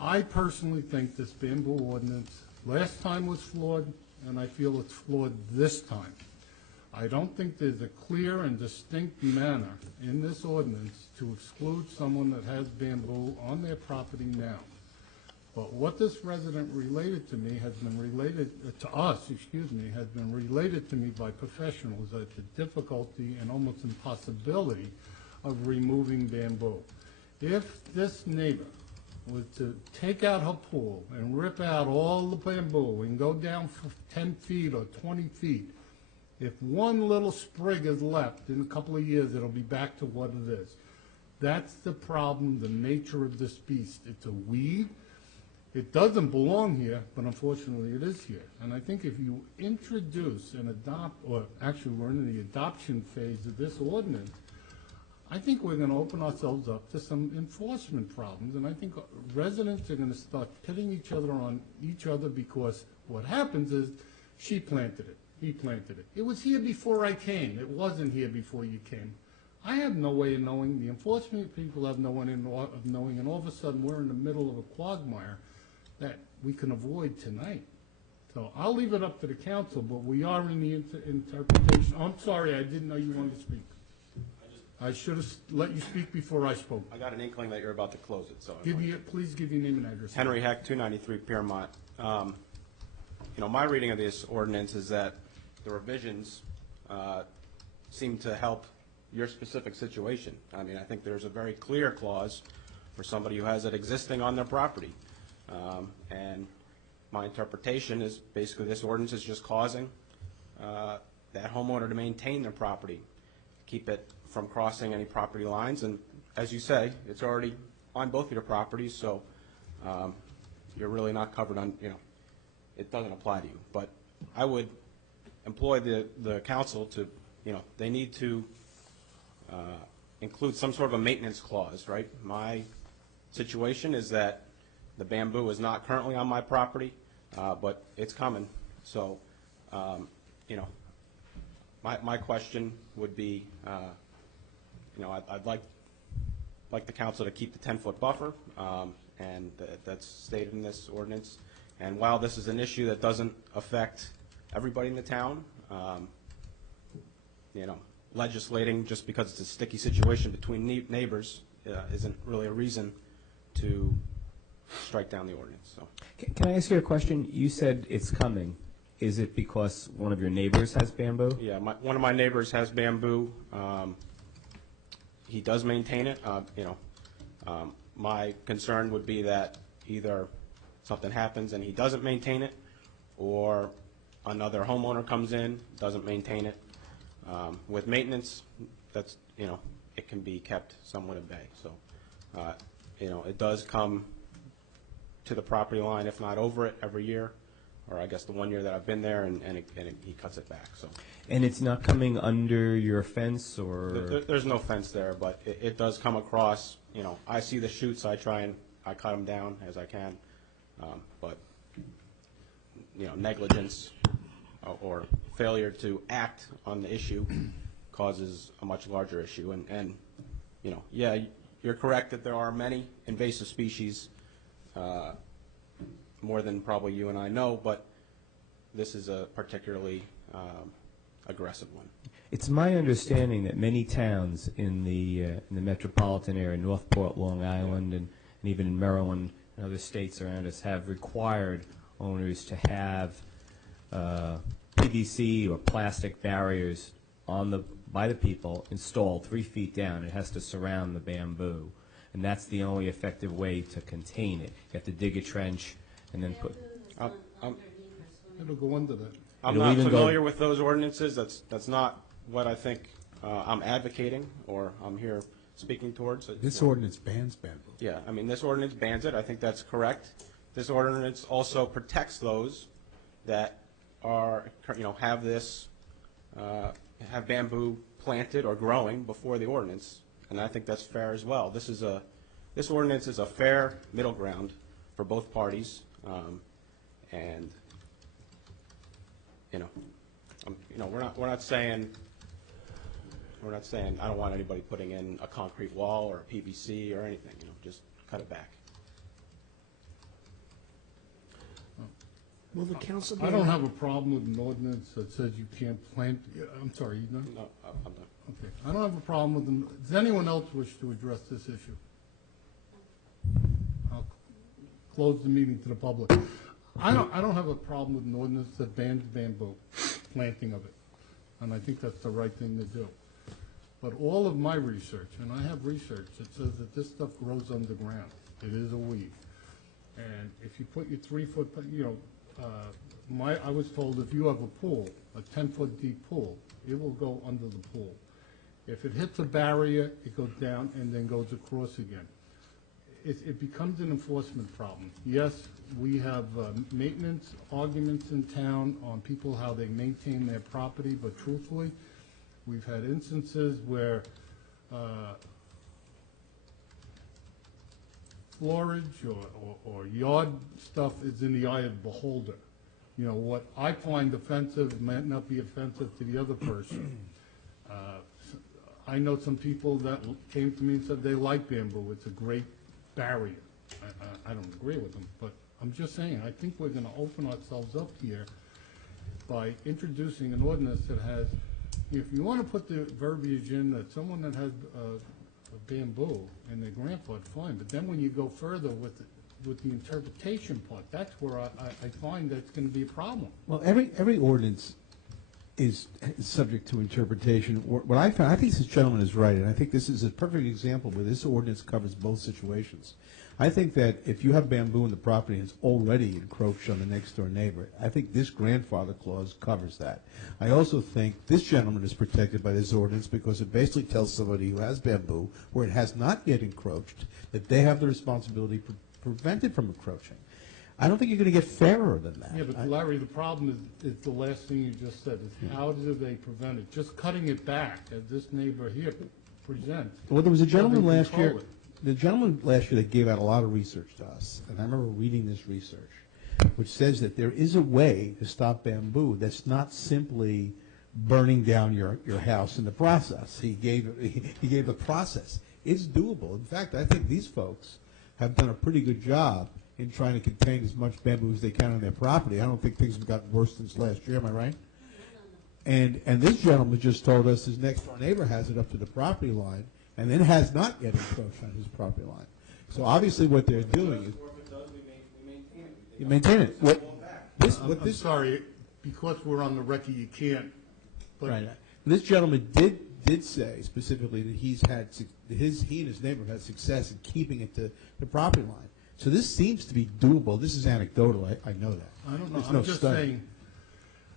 I personally think this bamboo ordinance last time was flawed, and I feel it's flawed this time. I don't think there's a clear and distinct manner in this ordinance to exclude someone that has bamboo on their property now. But what this resident related to me has been related, to us, has been related to me by professionals at the difficulty and almost impossibility of removing bamboo. If this neighbor was to take out her pool and rip out all the bamboo and go down for 10 feet or 20 feet, If one little sprig is left, in a couple of years, it'll be back to what it is. That's the problem, the nature of this beast. It's a weed. It doesn't belong here, but unfortunately it is here. And I think if you introduce and adopt, or actually we're in the adoption phase of this ordinance, I think we're going to open ourselves up to some enforcement problems. And I think residents are going to start pitting each other on each other because what happens is she planted it, he planted it. It was here before I came. It wasn't here before you came. I have no way of knowing. The enforcement people have no way of knowing. And all of a sudden we're in the middle of a quagmire that we can avoid tonight. So I'll leave it up to the council, but we are in the interpretation. I'm sorry, I didn't know you wanted to speak. I should have let you speak before I spoke. I got an inkling that you're about to close it, so. Please give your name and address. Henry Heck, 293 Piermont. My reading of this ordinance is that the revisions seem to help your specific situation. I mean, I think there's a very clear clause for somebody who has it existing on their property. And my interpretation is basically this ordinance is just causing that homeowner to maintain their property, keep it from crossing any property lines. And as you say, it's already on both of your properties, so you're really not covered on, it doesn't apply to you. But I would employ the council to, they need to include some sort of a maintenance clause, right? My situation is that the bamboo is not currently on my property, but it's coming. So, my question would be, I'd like the council to keep the 10-foot buffer, and that's stated in this ordinance. And while this is an issue that doesn't affect everybody in the town, legislating just because it's a sticky situation between neighbors isn't really a reason to strike down the ordinance. So, Can I ask you a question? You said it's coming. Is it because one of your neighbors has bamboo? yeah, one of my neighbors has bamboo. He does maintain it. My concern would be that either something happens and he doesn't maintain it, or another homeowner comes in, doesn't maintain it. With maintenance, that's, it can be kept somewhat at bay. So, it does come to the property line, if not over it, every year, or I guess the 1 year that I've been there, and he cuts it back. So. And it's not coming under your fence, or? There's no fence there, but it does come across. I see the shoots. I cut them down as I can, but negligence or failure to act on the issue causes a much larger issue. And yeah, you're correct that there are many invasive species, more than probably you and I know, but this is a particularly aggressive one. It's my understanding that many towns in the metropolitan area, Northport, Long Island, and even in Maryland and other states around us, have required owners to have PVC or plastic barriers by the people installed 3 feet down. It has to surround the bamboo, and that's the only effective way to contain it. You have to dig a trench and then put. It'll go under that. I'm not familiar with those ordinances. That's not what I think I'm advocating or I'm here speaking towards. This ordinance bans bamboo. Yeah, I mean, this ordinance bans it. I think that's correct. This ordinance also protects those that are, have bamboo planted or growing before the ordinance, and I think that's fair as well. This ordinance is a fair middle ground for both parties, and we're not saying I don't want anybody putting in a concrete wall or a PVC or anything. Just cut it back. Will the council be? I don't have a problem with an ordinance that says you can't plant. I'm sorry, you done? No, I'm done. Okay. I don't have a problem with them. Does anyone else wish to address this issue? I'll close the meeting to the public. I don't have a problem with an ordinance that bans bamboo, planting of it. And I think that's the right thing to do. But all of my research, and I have research that says that this stuff grows underground. It is a weed. And if you put your 3 foot, I was told if you have a pool, a 10-foot deep pool, it will go under the pool. If it hits a barrier, it goes down and then goes across again. It becomes an enforcement problem. Yes, we have maintenance arguments in town on people, how they maintain their property, but truthfully, we've had instances where floorage or yard stuff is in the eye of the beholder. You know, what I find offensive might not be offensive to the other person. I know some people that came to me and said they like bamboo. It's a great barrier. I don't agree with them, but I'm just saying, I think we're going to open ourselves up here by introducing an ordinance that has, if you want to put the verbiage in that someone that has a bamboo and their grandfather, fine, but then when you go further with the interpretation part, that's where I find that's going to be a problem. Well, every ordinance is subject to interpretation. What I found, I think this gentleman is right, and I think this is a perfect example where this ordinance covers both situations. I think that if you have bamboo in the property and it's already encroached on the next door neighbor, I think this grandfather clause covers that. I also think this gentleman is protected by this ordinance because it basically tells somebody who has bamboo where it has not yet encroached that they have the responsibility to prevent it from encroaching. I don't think you're going to get fairer than that. Yeah, but Larry, the problem is the last thing you just said, is how do they prevent it? Just cutting it back, as this neighbor here presents. Well, there was a gentleman doesn't last year, control it. the gentleman last year that gave out a lot of research to us, and I remember reading this research, which says that there is a way to stop bamboo that's not simply burning down your house in the process. He gave the process. It's doable. In fact, I think these folks have done a pretty good job in trying to contain as much bamboo as they can on their property. I don't think things have gotten worse since last year. Am I right? And this gentleman just told us his next door neighbor has it up to the property line, and then has not yet encroached on his property line. So obviously, what they're doing is you maintain it. I'm sorry, because we're on the record, you can't. But Right. This gentleman did say specifically that he and his neighbor had success in keeping it to the property line. So this seems to be doable. This is anecdotal. I know that. I don't know. It's I'm no just study. saying,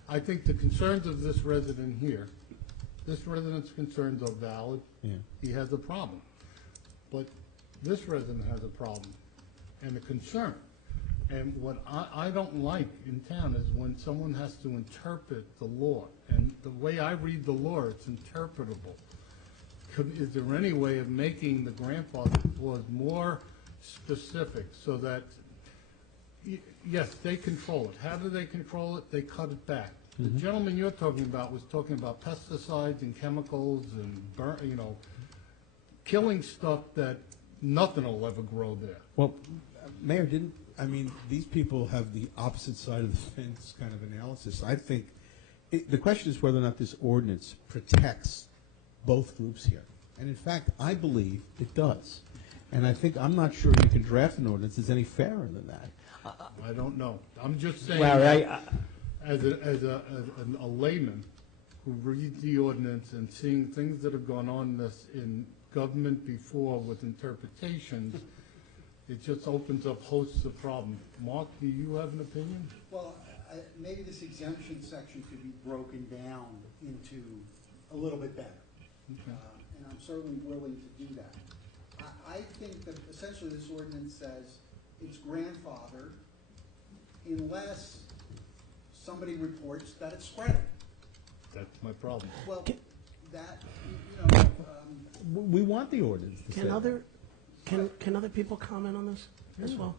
I think the concerns of this resident here, this resident's concerns are valid. Yeah. He has a problem. But this resident has a problem and a concern. And what I don't like in town is when someone has to interpret the law. And the way I read the law, it's interpretable. Is there any way of making the grandfather clause more specific so that, yes, they control it. How do they control it? They cut it back. The gentleman you're talking about was talking about pesticides and chemicals and killing stuff that nothing will ever grow there. Well, Mayor, these people have the opposite side of the fence kind of analysis. I think the question is whether or not this ordinance protects both groups here. And in fact, I believe it does. And I'm not sure you can draft an ordinance that's any fairer than that. I don't know. I'm just saying, Larry, as a layman who reads the ordinance and seeing things that have gone on in government before with interpretations, it just opens up hosts of problems. Mark, do you have an opinion? Well, maybe this exemption section could be broken down into a little bit better. Okay. And I'm certainly willing to do that. I think that essentially this ordinance says it's grandfathered unless somebody reports that it's spreading. That's my problem. Well, that, We want the ordinance to say that. Can other people comment on this as well?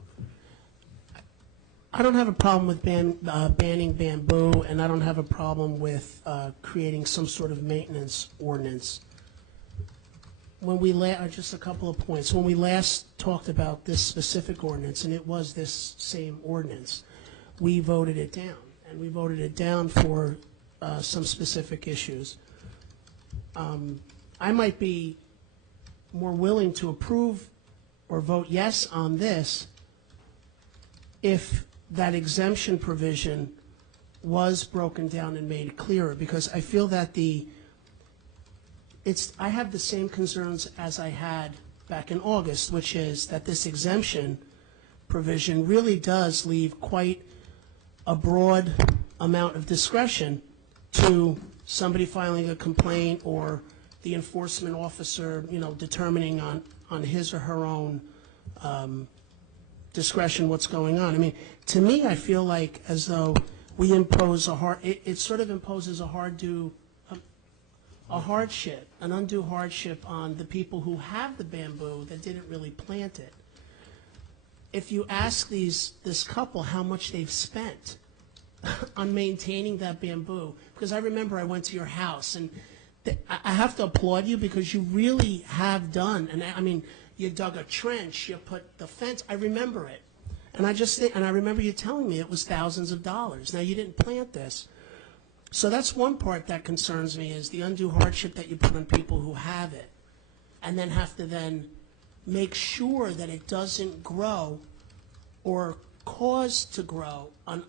I don't have a problem with banning bamboo, and I don't have a problem with creating some sort of maintenance ordinance. When we just a couple of points. When we last talked about this specific ordinance, and it was this same ordinance, we voted it down, and we voted it down for some specific issues. I might be more willing to approve or vote yes on this if that exemption provision was broken down and made clearer, because I feel that I have the same concerns as I had back in August, which is that this exemption provision really does leave quite a broad amount of discretion to somebody filing a complaint or the enforcement officer, determining on his or her own discretion what's going on. I mean, to me, I feel like as though we impose it sort of imposes a hardship, an undue hardship on the people who have the bamboo that didn't really plant it. If you ask this couple how much they've spent on maintaining that bamboo, because I remember I went to your house, and I have to applaud you because you really have done, and I mean, you dug a trench, you put the fence, I remember it. And I remember you telling me it was thousands of dollars. Now, you didn't plant this. So that's one part that concerns me, is the undue hardship that you put on people who have it, and then have to then make sure that it doesn't grow or cause to grow on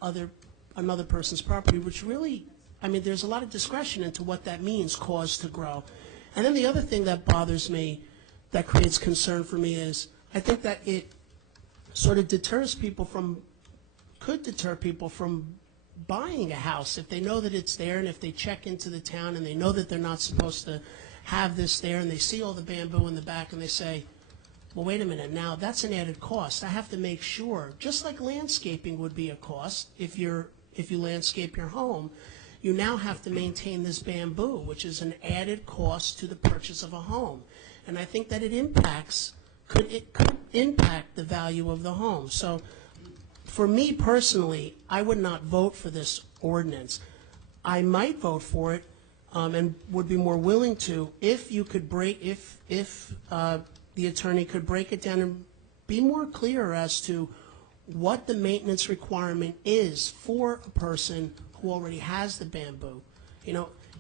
another person's property, which really, I mean, there's a lot of discretion into what that means, cause to grow. And then the other thing that bothers me, that creates concern for me, is I think that it sort of could deter people from buying a house if they know that it's there, and if they check into the town and they know that they're not supposed to have this there, and they see all the bamboo in the back and they say, well, wait a minute, now that's an added cost. I have to make sure, just like landscaping would be a cost, if you landscape your home, you now have to maintain this bamboo, which is an added cost to the purchase of a home. And I think that it could impact the value of the home. So for me personally, I would not vote for this ordinance. I might vote for it, and would be more willing to if you could if the attorney could break it down and be more clear as to what the maintenance requirement is for a person who already has the bamboo.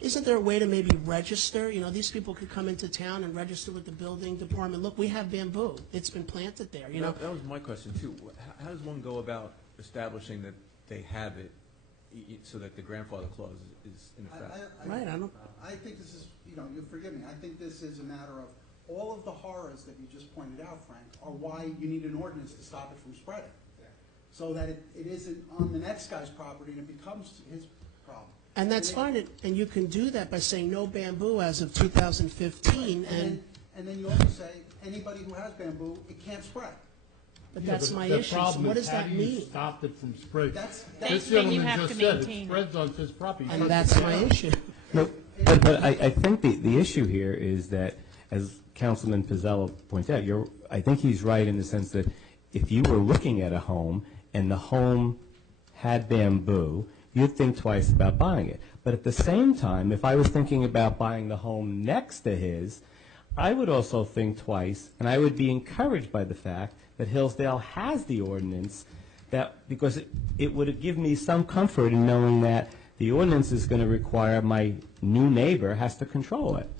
Isn't there a way to maybe register? These people could come into town and register with the building department. Look, we have bamboo. It's been planted there. That was my question too. How does one go about establishing that they have it so that the grandfather clause is in effect? I think this is, you forgive me, I think this is a matter of all of the horrors that you just pointed out, Frank, are why you need an ordinance to stop it from spreading. So that it isn't on the next guy's property and it becomes his problem. And that's fine, and you can do that by saying no bamboo as of 2015, and then you also say anybody who has bamboo, it can't spread. But that's my issue. So what does that mean? How do you stop it from spreading? This Then you gentleman have just to said it maintain it. spreads on his property. And that's my issue. No, but I think the issue here is that, as Councilman Pizzello pointed out, I think he's right in the sense that if you were looking at a home and the home had bamboo, you'd think twice about buying it. But at the same time, if I was thinking about buying the home next to his, I would also think twice, and I would be encouraged by the fact that Hillsdale has the ordinance, because it would give me some comfort in knowing that the ordinance is going to require my new neighbor has to control it.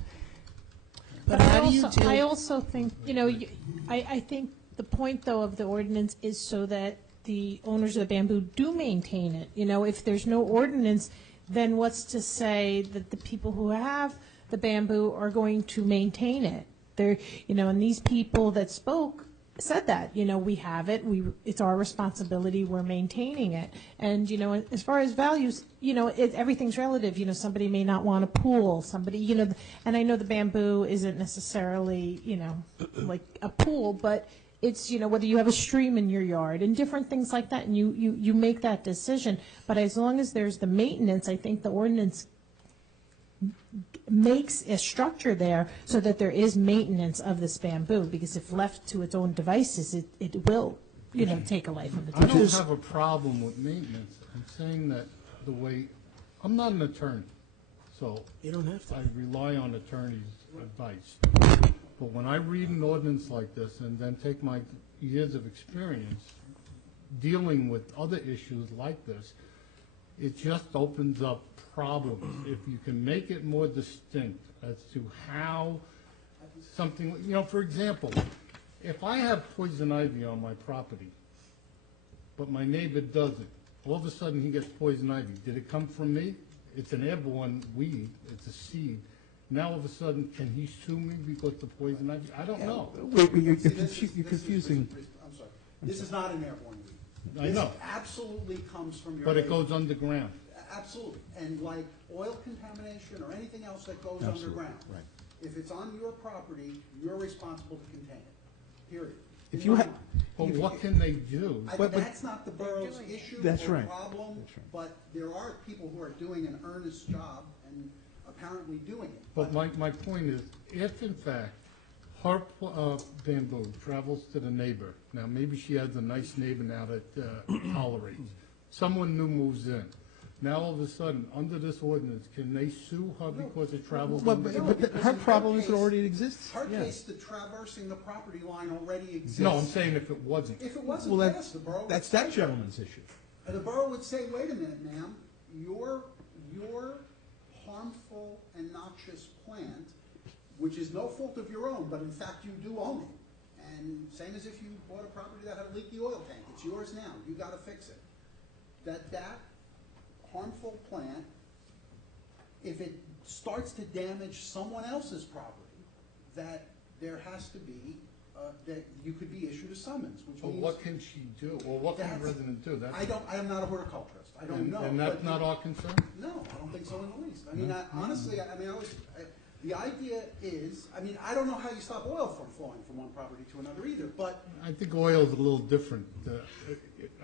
But how do you I also think, I think the point, though, of the ordinance is so that the owners of the bamboo do maintain it. If there's no ordinance, then what's to say that the people who have the bamboo are going to maintain it? And these people that spoke said that, we have it, it's our responsibility, we're maintaining it. And, as far as values, everything's relative. Somebody may not want a pool, somebody, and I know the bamboo isn't necessarily, like a pool, but it's, whether you have a stream in your yard and different things like that, and you make that decision. But as long as there's the maintenance, I think the ordinance makes a structure there so that there is maintenance of this bamboo, because if left to its own devices, it will, take a life of its I own. don't have a problem with maintenance. I'm saying that I'm not an attorney, so You don't have to. I rely on attorneys' advice. But when I read an ordinance like this and then take my years of experience dealing with other issues like this, it just opens up problems. If you can make it more distinct as to how something, for example, if I have poison ivy on my property, but my neighbor doesn't, all of a sudden he gets poison ivy. Did it come from me? It's an airborne weed. It's a seed. Now all of a sudden, can he sue me because the poison ivy? I don't know. Wait, you're See, this is- confusing. I'm sorry. This is not an airborne weed. I know. This absolutely comes from your. But it goes underground. Absolutely, and like oil contamination or anything else that goes Absolutely, underground. right. If it's on your property, you're responsible to contain it, period. If In you my ha- mind. But what can they do? That's not the borough's issue That's or right. problem, That's right. but there are people who are doing an earnest job and apparently doing it. But my point is, if in fact her bamboo travels to the neighbor, now maybe she has a nice neighbor now that tolerates, someone new moves in. Now all of a sudden, under this ordinance, can they sue her because it travels? Well, under- but her problem is it already exists. Her Yeah. case, the traversing the property line already exists. No, I'm saying if it wasn't. If it wasn't, Well, yes, the borough would that's say that gentleman's issue. And the borough would say, wait a minute, ma'am, your harmful and noxious plant, which is no fault of your own, but in fact you do own it. And same as if you bought a property that had a leaky oil tank, it's yours now, you gotta fix it. That harmful plant, if it starts to damage someone else's property, that there has to be, that you could be issued a summons, which But means. what can she do, or what can the resident do? I am not a horticulturist, I don't know. And that's but- not our concern? No, I don't think so in the least. I mean, honestly, the idea is, I don't know how you stop oil from flowing from one property to another either, but. I think oil's a little different.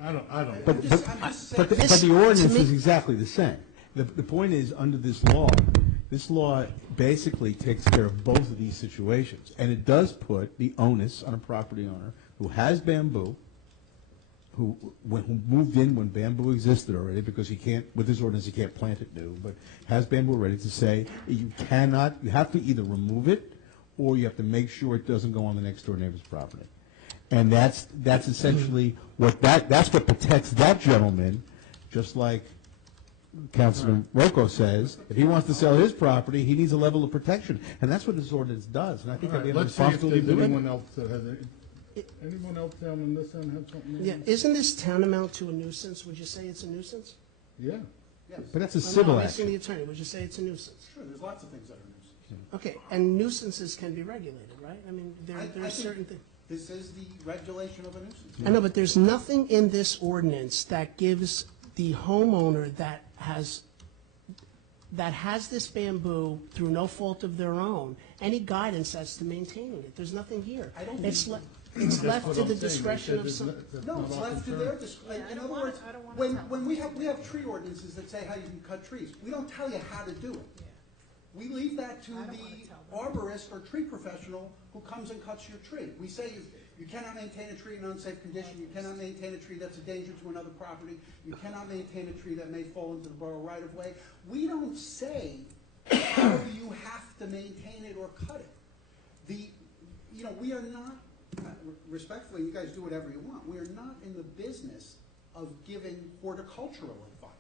I don't. But I'm just saying. but the ordinance is exactly the same. The point is, under this law basically takes care of both of these situations. And it does put the onus on a property owner who has bamboo, who moved in when bamboo existed already, because he can't, with this ordinance, he can't plant it new, but has bamboo ready to say, you have to either remove it, or you have to make sure it doesn't go on the next door neighbor's property. And that's essentially that's what protects that gentleman, just like Councilman Rocco says, if he wants to sell his property, he needs a level of protection. And that's what this ordinance does. And I think All I'd right, be let's see if responsible to there's do it. anyone else that has anyone else down on this end have something? Yeah, isn't this tantamount to a nuisance? Would you say it's a nuisance? Yeah. Yes. But that's a I'm civil asking the action. attorney, would you say it's a nuisance? Sure, there's lots of things that are nuisance. Okay, and nuisances can be regulated, right? I mean, there I are think certain things. This is the regulation of a nuisance. I know, but there's nothing in this ordinance that gives the homeowner that has this bamboo through no fault of their own any guidance as to maintaining it. There's nothing here. I don't It's think- it's That's left what to I'm the saying. They discretion said of it's some. not- that's No, not it's our left to concern. their discretion. In other words, when we have tree ordinances that say how you can cut trees, we don't tell you how to do it. We leave that to the arborist or tree professional who comes and cuts your tree. We say you cannot maintain a tree in unsafe condition, you cannot maintain a tree that's a danger to another property, you cannot maintain a tree that may fall into the borough right of way. We don't say how you have to maintain it or cut it. We are not, respectfully, you guys do whatever you want, we are not in the business of giving horticultural advice.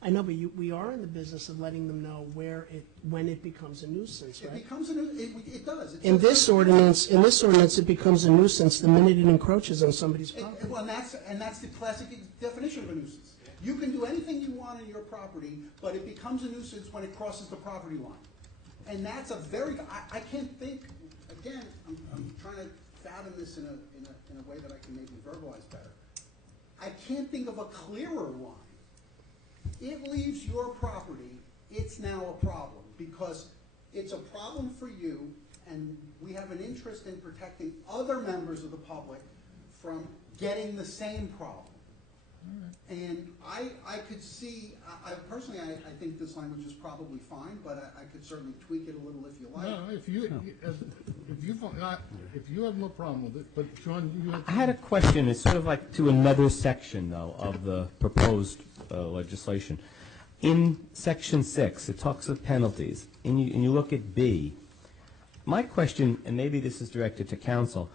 I know, but we are in the business of letting them know when it becomes a nuisance, It right? becomes it does. It In says this that- ordinance, it becomes a nuisance the minute it encroaches on somebody's property. Well, and that's the classic definition of a nuisance. You can do anything you want on your property, but it becomes a nuisance when it crosses the property line. And that's I can't think, again, I'm trying to fathom this in a way that I can maybe verbalize better. I can't think of a clearer line. It leaves your property, it's now a problem, because it's a problem for you, and we have an interest in protecting other members of the public from getting the same problem. And I could see, personally, I think this language is probably fine, but I could certainly tweak it a little if you like. No, if you have no problem with it, but John, you have. I had a question. It's sort of like to another section, though, of the proposed legislation. In Section 6, it talks of penalties, and you look at B. My question, and maybe this is directed to council,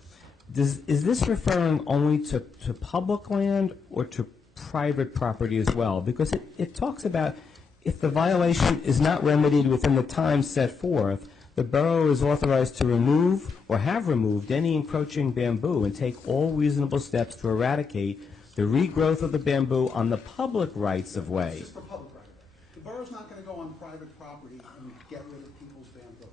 is this referring only to public land or to private property as well? Because it talks about if the violation is not remedied within the time set forth, the borough is authorized to remove or have removed any encroaching bamboo and take all reasonable steps to eradicate the regrowth of the bamboo on the public rights of way. It's just for public right of way. The borough's not going to go on private property and get rid of people's bamboo.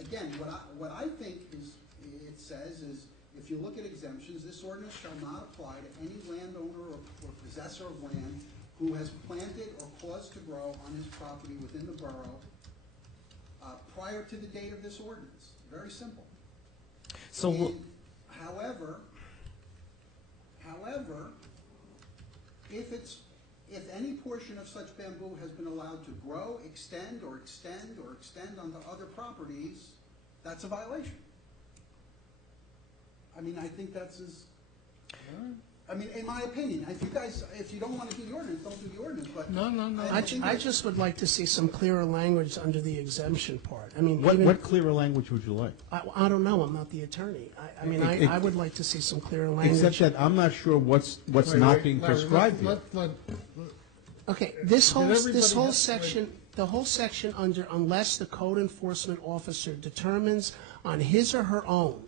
Again, what I think it says is if you look at exemptions, this ordinance shall not apply to any landowner or possessor of land who has planted or caused to grow on his property within the borough prior to the date of this ordinance. Very simple. So, And, however, if any portion of such bamboo has been allowed to grow, extend onto other properties, that's a violation. I mean, I think that's I mean, in my opinion, if you don't want to do the ordinance, don't do the ordinance, but. No. I just would like to see some clearer language under the exemption part. I mean, What clearer language would you like? I don't know, I'm not the attorney. I mean, I would like to see some clearer language. Except that I'm not sure what's not being Larry, prescribed here. Okay, this whole everybody section, the whole section under unless the code enforcement officer determines on his or her own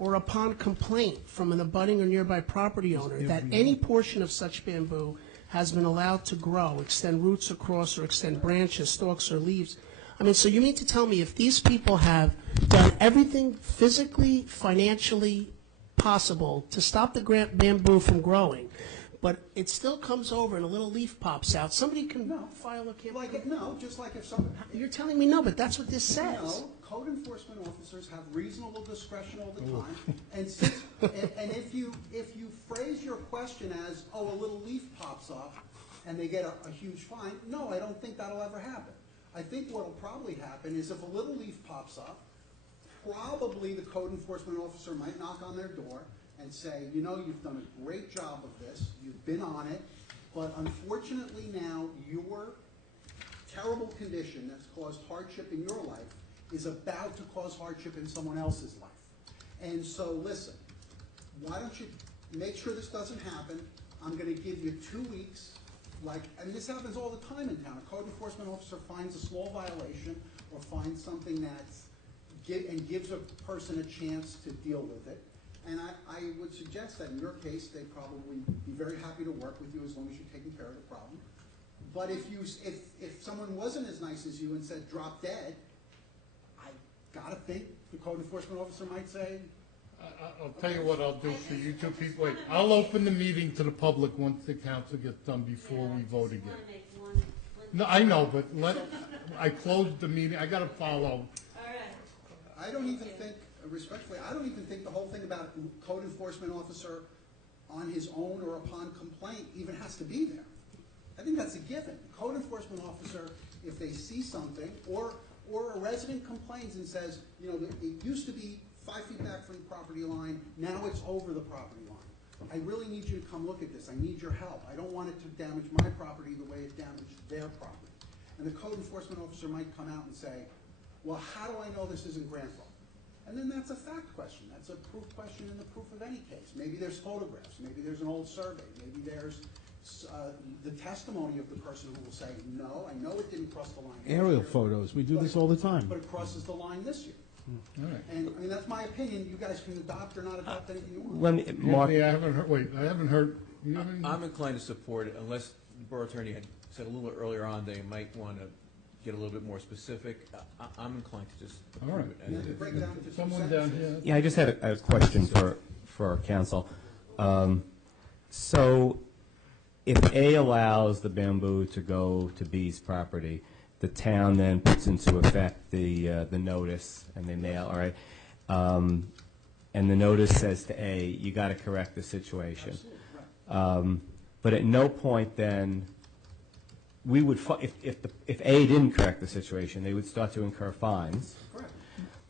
or upon complaint from an abutting or nearby property owner that any portion of such bamboo has been allowed to grow, extend roots across or extend branches, stalks, or leaves. I mean, so you mean to tell me if these people have done everything physically, financially possible to stop the bamboo from growing, but it still comes over and a little leaf pops out, somebody can file a campaign? Just like if somebody. You're telling me no, but that's what this says. No, code enforcement officers have reasonable discretion all the time, and if you phrase your question as, a little leaf pops up, and they get a huge fine, no, I don't think that'll ever happen. I think what'll probably happen is if a little leaf pops up, probably the code enforcement officer might knock on their door and say, you've done a great job of this, you've been on it, but unfortunately now your terrible condition that's caused hardship in your life is about to cause hardship in someone else's life. And so listen, why don't you make sure this doesn't happen? I'm going to give you 2 weeks. And this happens all the time in town. A code enforcement officer finds a small violation or finds something and gives a person a chance to deal with it. And I would suggest that in your case, they'd probably be very happy to work with you as long as you're taking care of the problem. But if someone wasn't as nice as you and said drop dead, I gotta think the code enforcement officer might say. I'll tell you what I'll do for you two people. Wait, I'll open the meeting to the public once the council gets done before we vote again. No, I know, but I closed the meeting. I gotta follow. I don't even think, respectfully, I don't even think the whole thing about code enforcement officer on his own or upon complaint even has to be there. I think that's a given. Code enforcement officer, if they see something, or a resident complains and says, it used to be 5 feet back from the property line, now it's over the property line. I really need you to come look at this. I need your help. I don't want it to damage my property the way it damaged their property. And the code enforcement officer might come out and say, well, how do I know this isn't grandfathered? And then that's a fact question. That's a proof question in the proof of any case. Maybe there's photographs. Maybe there's an old survey. Maybe there's the testimony of the person who will say, no, I know it didn't cross the line. Aerial photos. We do this all the time. But it crosses the line this year. All right. And I mean, that's my opinion. You guys can adopt or not adopt anything you want. Mark, I haven't heard. Wait, I haven't heard. I'm inclined to support it unless the borough attorney had said a little earlier on they might want to get a little bit more specific. I'm inclined to just All right. approve it. Break it down to Someone down here. yeah, I just had a question for our council. So, if A allows the bamboo to go to B's property, the town then puts into effect the notice and they mail, all right? And the notice says to A, you got to correct the situation. But at no point then, we would, if A didn't correct the situation, they would start to incur fines. Correct.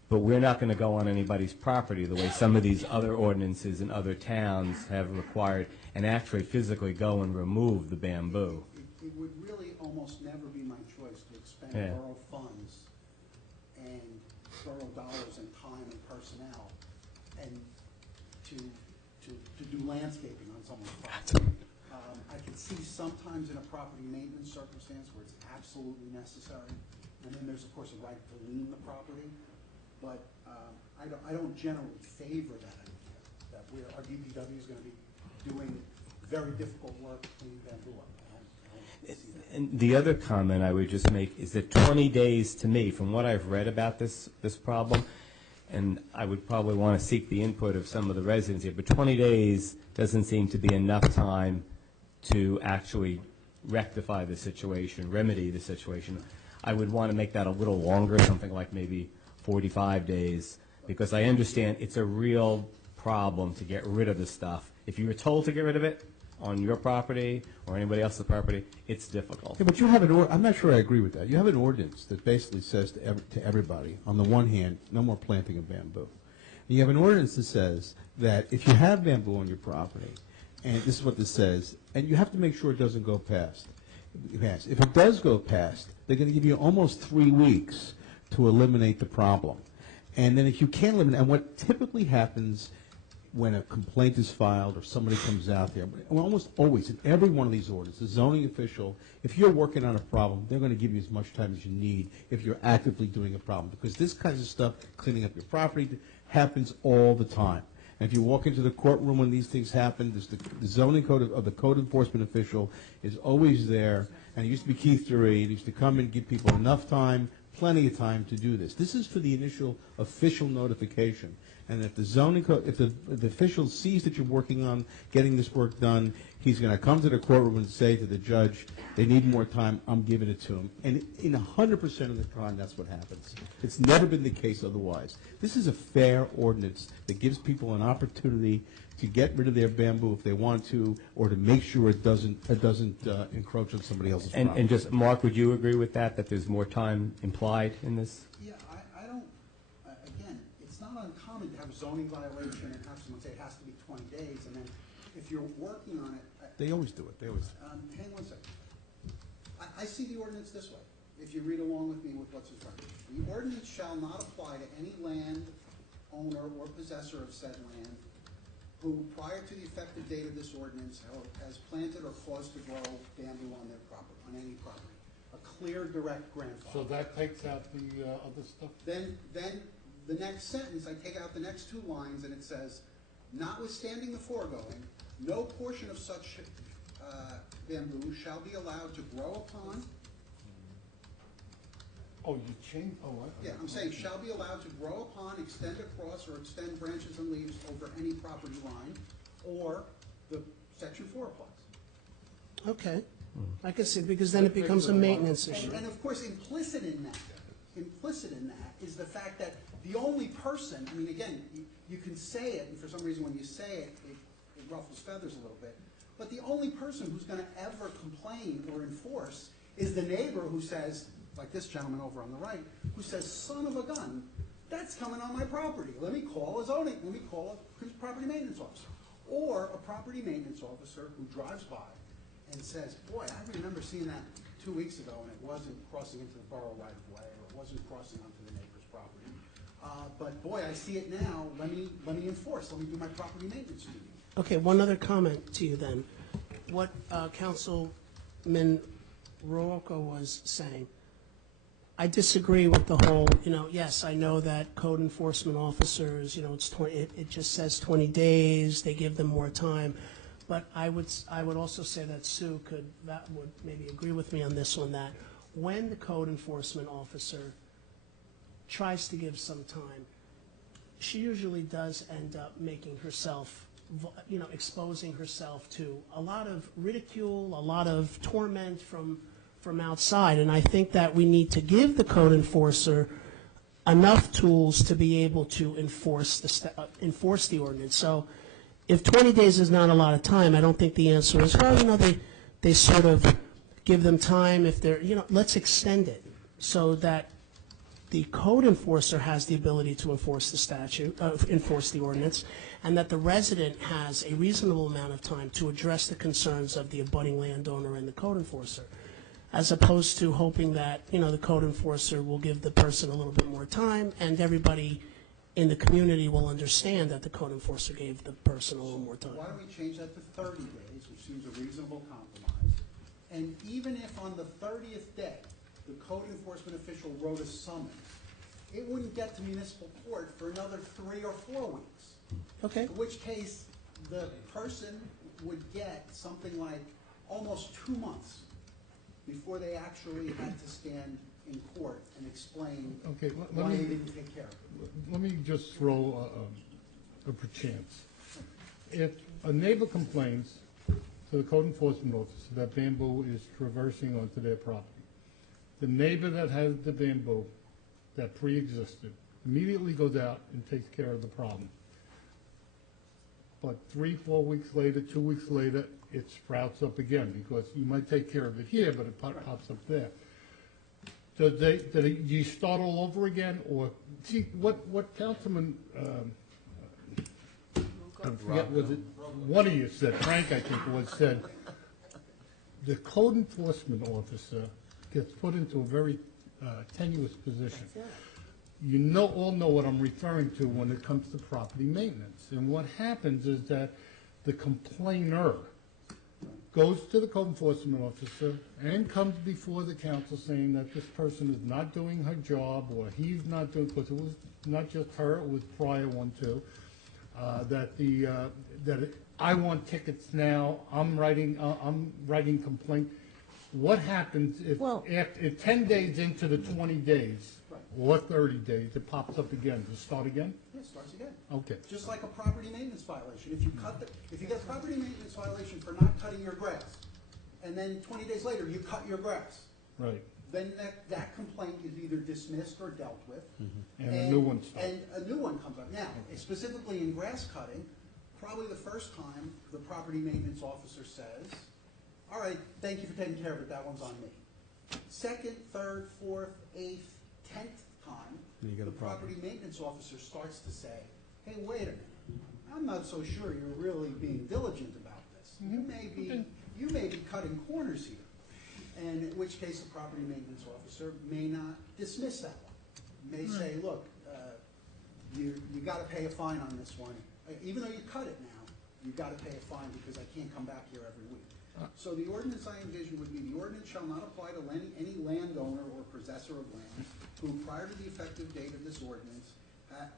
But we're not going to go on anybody's property the way some of these other ordinances in other towns have required and actually physically go and remove the bamboo. It would really almost never be my choice to expend borough funds and borough dollars and time and personnel and to do landscaping on someone's property. I can see sometimes in a property maintenance circumstance where it's absolutely necessary, and then there's of course a right to lien the property, but I don't generally favor that idea, that our DPW is going to be doing very difficult work cleaning bamboo up. I don't see that. And the other comment I would just make is that 20 days to me, from what I've read about this problem, and I would probably want to seek the input of some of the residents here, but 20 days doesn't seem to be enough time to actually rectify the situation, remedy the situation. I would want to make that a little longer, something like maybe 45 days, because I understand it's a real problem to get rid of the stuff. If you were told to get rid of it on your property or anybody else's property, it's difficult. Yeah, but you have I'm not sure I agree with that. You have an ordinance that basically says to everybody, on the one hand, no more planting of bamboo. And you have an ordinance that says that if you have bamboo on your property, and this is what this says, and you have to make sure it doesn't go past. If it does go past, they're going to give you almost 3 weeks to eliminate the problem. And then if you can't eliminate, and what typically happens when a complaint is filed or somebody comes out there, almost always in every one of these orders, the zoning official, if you're working on a problem, they're going to give you as much time as you need if you're actively doing a problem, because this kind of stuff, cleaning up your property, happens all the time. And if you walk into the courtroom when these things happen, the zoning code of the code enforcement official is always there, and it used to be Keith Dury. He used to come and give people enough time, plenty of time to do this. This is for the initial official notification. And if the zoning code, if the official sees that you're working on getting this work done, he's going to come to the courtroom and say to the judge, they need more time, I'm giving it to him. And in 100% of the time, that's what happens. It's never been the case otherwise. This is a fair ordinance that gives people an opportunity to get rid of their bamboo if they want to, or to make sure it doesn't encroach on somebody else's property. And just, Mark, would you agree with that there's more time implied in this? Yeah, I don't, again, it's not uncommon to have a zoning violation and have someone say it has to be 20 days, and then if you're working on it. They always do it, they always do it. Hang on a second. I see the ordinance this way, if you read along with me with what's in front of you. The ordinance shall not apply to any land owner or possessor of said land who, prior to the effective date of this ordinance, has planted or caused to grow bamboo on their property, on any property. A clear, direct grandfather. So that takes out the other stuff? Then the next sentence, I take out the next 2 lines, and it says, notwithstanding the foregoing, no portion of such bamboo shall be allowed to grow upon. Oh, you changed, Yeah, I'm saying shall be allowed to grow upon, extend across, or extend branches and leaves over any property line, or the section 4 applies. Okay. I can see, because then it becomes a maintenance issue. And of course, implicit in that is the fact that the only person, I mean, again, you can say it, and for some reason when you say it, it ruffles feathers a little bit, but the only person who's going to ever complain or enforce is the neighbor who says, like this gentleman over on the right, who says, son of a gun, that's coming on my property. Let me call a property maintenance officer. Or a property maintenance officer who drives by and says, boy, I remember seeing that 2 weeks ago, and it wasn't crossing into the borough right of way, or it wasn't crossing onto the neighbor's property. But boy, I see it now, let me enforce, let me do my property maintenance duty. Okay, one other comment to you then. What Councilman Rocco was saying, I disagree with the whole, yes, I know that code enforcement officers, it just says 20 days, they give them more time. But I would also say that Sue would maybe agree with me on this one, that when the code enforcement officer tries to give some time, she usually does end up making herself, exposing herself to a lot of ridicule, a lot of torment from outside. And I think that we need to give the code enforcer enough tools to be able to enforce the ordinance. So if 20 days is not a lot of time, I don't think the answer is, they sort of give them time if they're, let's extend it so that the code enforcer has the ability to enforce enforce the ordinance, and that the resident has a reasonable amount of time to address the concerns of the abutting landowner and the code enforcer, as opposed to hoping that, the code enforcer will give the person a little bit more time, and everybody in the community will understand that the code enforcer gave the person a little more time. Why don't we change that to 30 days, which seems a reasonable compromise? And even if on the 30th day, the code enforcement official wrote a summons, it wouldn't get to municipal court for another 3 or 4 weeks. Okay. In which case, the person would get something like almost 2 months before they actually had to stand in court and explain Okay, why they didn't take care of it. let me just throw a perchance. If a neighbor complains to the code enforcement officer that bamboo is traversing onto their property, the neighbor that has the bamboo that pre-existed immediately goes out and takes care of the problem. But 3, 4 weeks later, 2 weeks later, it sprouts up again, because you might take care of it here, but it pops up there. Do you start all over again, or, see, what Councilman, I forget, was it, one of you said, Frank, I think it was, said, the code enforcement officer gets put into a very tenuous position. You all know what I'm referring to when it comes to property maintenance. And what happens is that the complainer goes to the code enforcement officer and comes before the council saying that this person is not doing her job, or he's not doing, because it was not just her, it was prior one too, I want tickets now, I'm writing complaint. What happens if, if 10 days into the 20 days, or 30 days, it pops up again? Does it start again? Yeah, it starts again. Okay. Just like a property maintenance violation. If you get a property maintenance violation for not cutting your grass, and then 20 days later you cut your grass, Right. then that complaint is either dismissed or dealt with. And a new one starts. And a new one comes up. Now, specifically in grass cutting, probably the first time the property maintenance officer says, all right, thank you for taking care of it, that one's on me. Second, third, fourth, eighth, 10th time, the property maintenance officer starts to say, hey, wait a minute, I'm not so sure you're really being diligent about this. You may be cutting corners here. And in which case the property maintenance officer may not dismiss that one. May say, look, you got to pay a fine on this one. Even though you cut it now, you got to pay a fine because I can't come back here every week. So the ordinance I envision would be, the ordinance shall not apply to any landowner or possessor of land who, prior to the effective date of this ordinance, I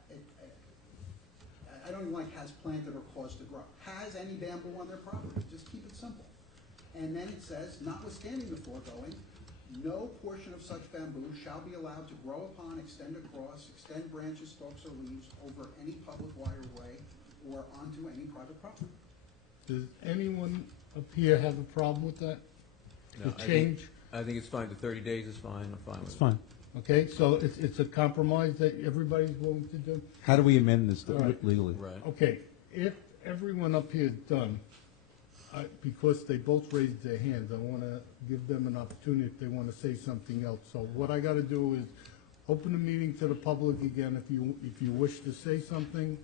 don't even like has planted or caused to grow, has any bamboo on their property. Just keep it simple. And then it says, notwithstanding the foregoing, no portion of such bamboo shall be allowed to grow upon, extend across, extend branches, stalks, or leaves over any public right-of-way or onto any private property. Does anyone up here have a problem with that? No, The change? I think it's fine. The 30 days is fine. I'm fine with it. It's fine. Okay, so it's a compromise that everybody's willing to do? How do we amend this All right. legally? Right. Okay, if everyone up here is done, because they both raised their hands, I want to give them an opportunity if they want to say something else. So what I got to do is open the meeting to the public again. If you wish to say something,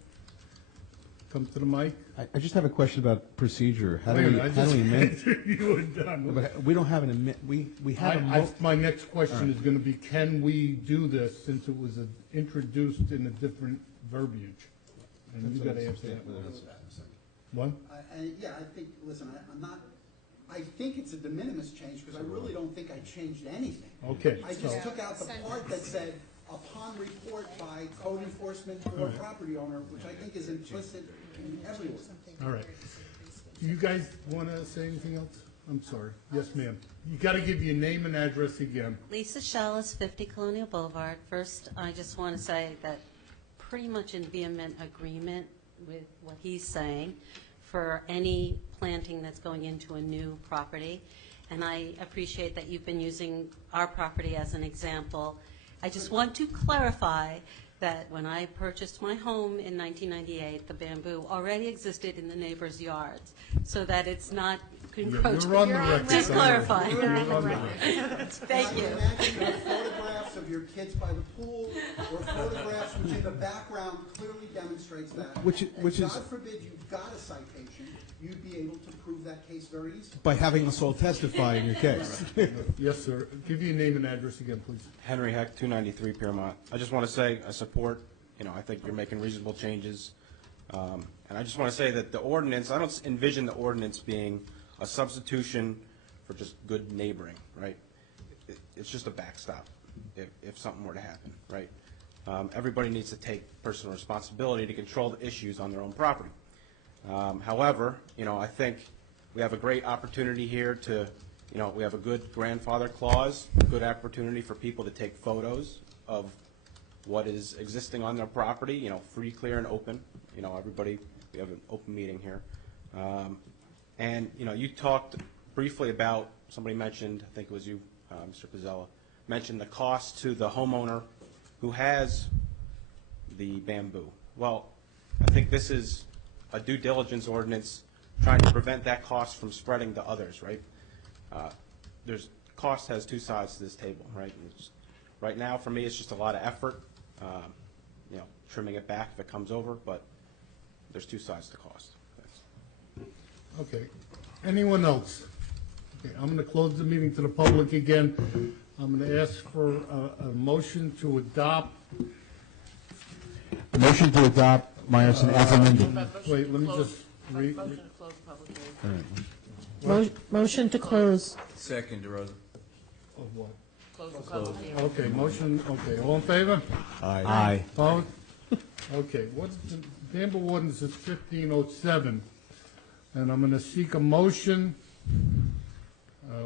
come to the mic. I just have a question about procedure. How do Wait a we minute, I just amend? you were done. But we don't have an amend, we have a My next question is going to be, can we do this since it was introduced in a different verbiage? And you got to answer that. What? Yeah, I think, listen, I think it's a de minimis change because I really don't think I changed anything. Okay. I just took out the part that said, upon report by code enforcement or property owner, which I think is implicit in every ordinance. All right. Do you guys want to say anything else? I'm sorry. Yes, ma'am. You got to give your name and address again. Lisa Shellis, 50 Colonial Boulevard. First, I just want to say that pretty much in vehement agreement with what he's saying for any planting that's going into a new property. And I appreciate that you've been using our property as an example. I just want to clarify that when I purchased my home in 1998, the bamboo already existed in the neighbors' yards, so that it's not encroaching. You're on the record. Just clarify. You're on the record. Thank you. Imagine you have photographs of your kids by the pool, or photographs which in the background clearly demonstrates that. Which And is- God forbid you got a citation, you'd be able to prove that case very easily. by having us all testify in your case. Yes, sir. Give your name and address again, please. Henry Heck, 293 Piermont. I just want to say I support, I think you're making reasonable changes. And I just want to say that the ordinance, I don't envision the ordinance being a substitution for just good neighboring, right? It's just a backstop if something were to happen, right? Everybody needs to take personal responsibility to control the issues on their own property. However, I think we have a great opportunity here to You know, we have a good grandfather clause, good opportunity for people to take photos of what is existing on their property, you know, free, clear, and open. You know, everybody, we have an open meeting here. And, you know, you talked briefly about, somebody mentioned, I think it was you, Mr. Pizzella, mentioned the cost to the homeowner who has the bamboo. Well, I think this is a due diligence ordinance trying to prevent that cost from spreading to others, right? Cost has two sides to this table, right? Right now, for me, it's just a lot of effort, you know, trimming it back if it comes over, but there's two sides to cost. Thanks. Okay. Anyone else? Okay, I'm going to close the meeting to the public again. I'm going to ask for a motion to adopt. Motion to adopt Meyerson as amended. Wait, let me just read. Motion to close the public hearing. Motion to close. Second, DeRosa. Of what? Close the public hearing. Okay, motion, okay, all in favor? Aye. Opposed? Okay, what's the, Bamboo ordinance is 1507, and I'm gonna seek a motion.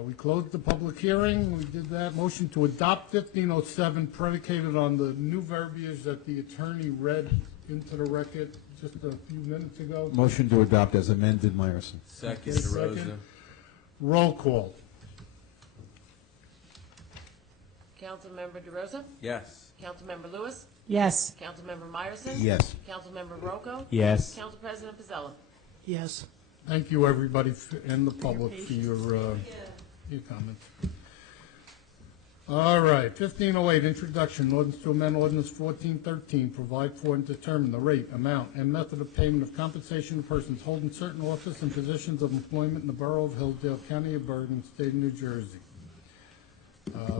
We closed the public hearing, we did that. Motion to adopt 1507 predicated on the new verbiage that the attorney read into the record just a few minutes ago. Motion to adopt as amended, Meyerson. Second, Okay, DeRosa. second. Roll call. Councilmember DeRosa? Yes. Councilmember Lewis? Yes. Councilmember Myerson? Yes. Councilmember Rocco? Yes. Council President Pizzella? Yes. Thank you, everybody, and the public for your comments. All right, 1508, introduction, ordinance to amend ordinance 1413, provide for and determine the rate, amount, and method of payment of compensation to persons holding certain office and positions of employment in the Borough of Hillsdale, County of Bergen, State of New Jersey.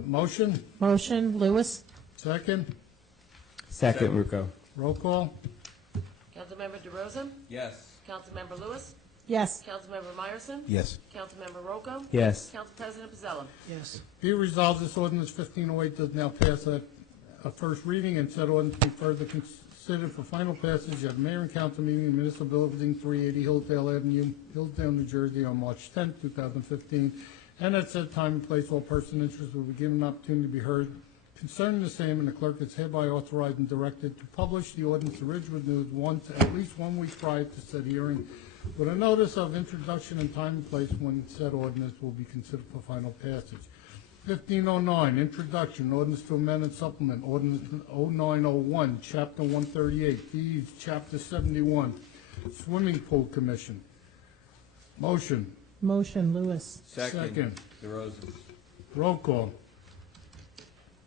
Motion? Motion, Lewis. Second? Second, Rucco. Roll call? Councilmember DeRosa? Yes. Councilmember Lewis? Yes. Councilmember Myerson? Yes. Councilmember Rocco? Yes. Council President Pizzella? Yes. Be resolved, this ordinance 1508 does now pass a first reading, and said ordinance be further considered for final passage at mayor and council meeting in municipal building 380 Hillsdale Avenue, Hillsdale, New Jersey, on March 10, 2015. And at said time and place, all person interested will be given an opportunity to be heard concerning the same, and the clerk is hereby authorized and directed to publish the ordinance in Ridgewood News at least 1 week prior to said hearing, with a notice of introduction and time and place when said ordinance will be considered for final passage. 1509, introduction, ordinance to amend and supplement, ordinance 0901, chapter 138, fees, chapter 71, swimming pool commission. Motion. Motion, Lewis. Second. DeRosa. Roll call.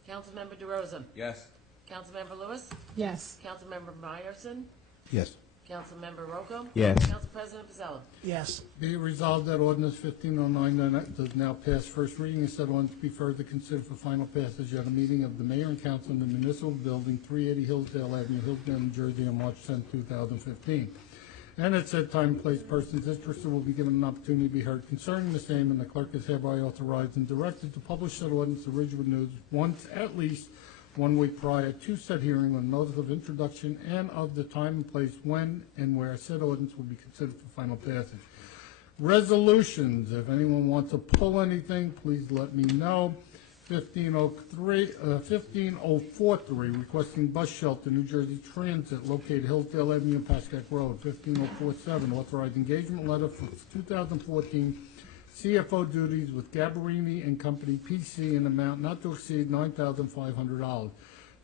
Councilmember DeRosa? Yes. Councilmember Lewis? Yes. Councilmember Myerson? Yes. Councilmember Rocco? Yes. Council President Pizzella? Yes. Be it resolved that ordinance 1509 does now pass first reading, and said ordinance be further considered for final passage at a meeting of the mayor and council in the municipal building, 380 Hillsdale Avenue, Hillsdale, New Jersey, on March 10, 2015. And at said time and place, persons interested will be given an opportunity to be heard concerning the same, and the clerk is hereby authorized and directed to publish said ordinance in Ridgewood News once at least 1 week prior to said hearing, with notice of introduction and of the time and place when and where said ordinance will be considered for final passage. Resolutions, if anyone wants to pull anything, please let me know. 15043, requesting bus shelter, New Jersey Transit, located Hillsdale Avenue and Pascack Road. 15047, authorized engagement letter for 2014 CFO duties with Gabarini and Company, PC, in amount not to exceed $9,500.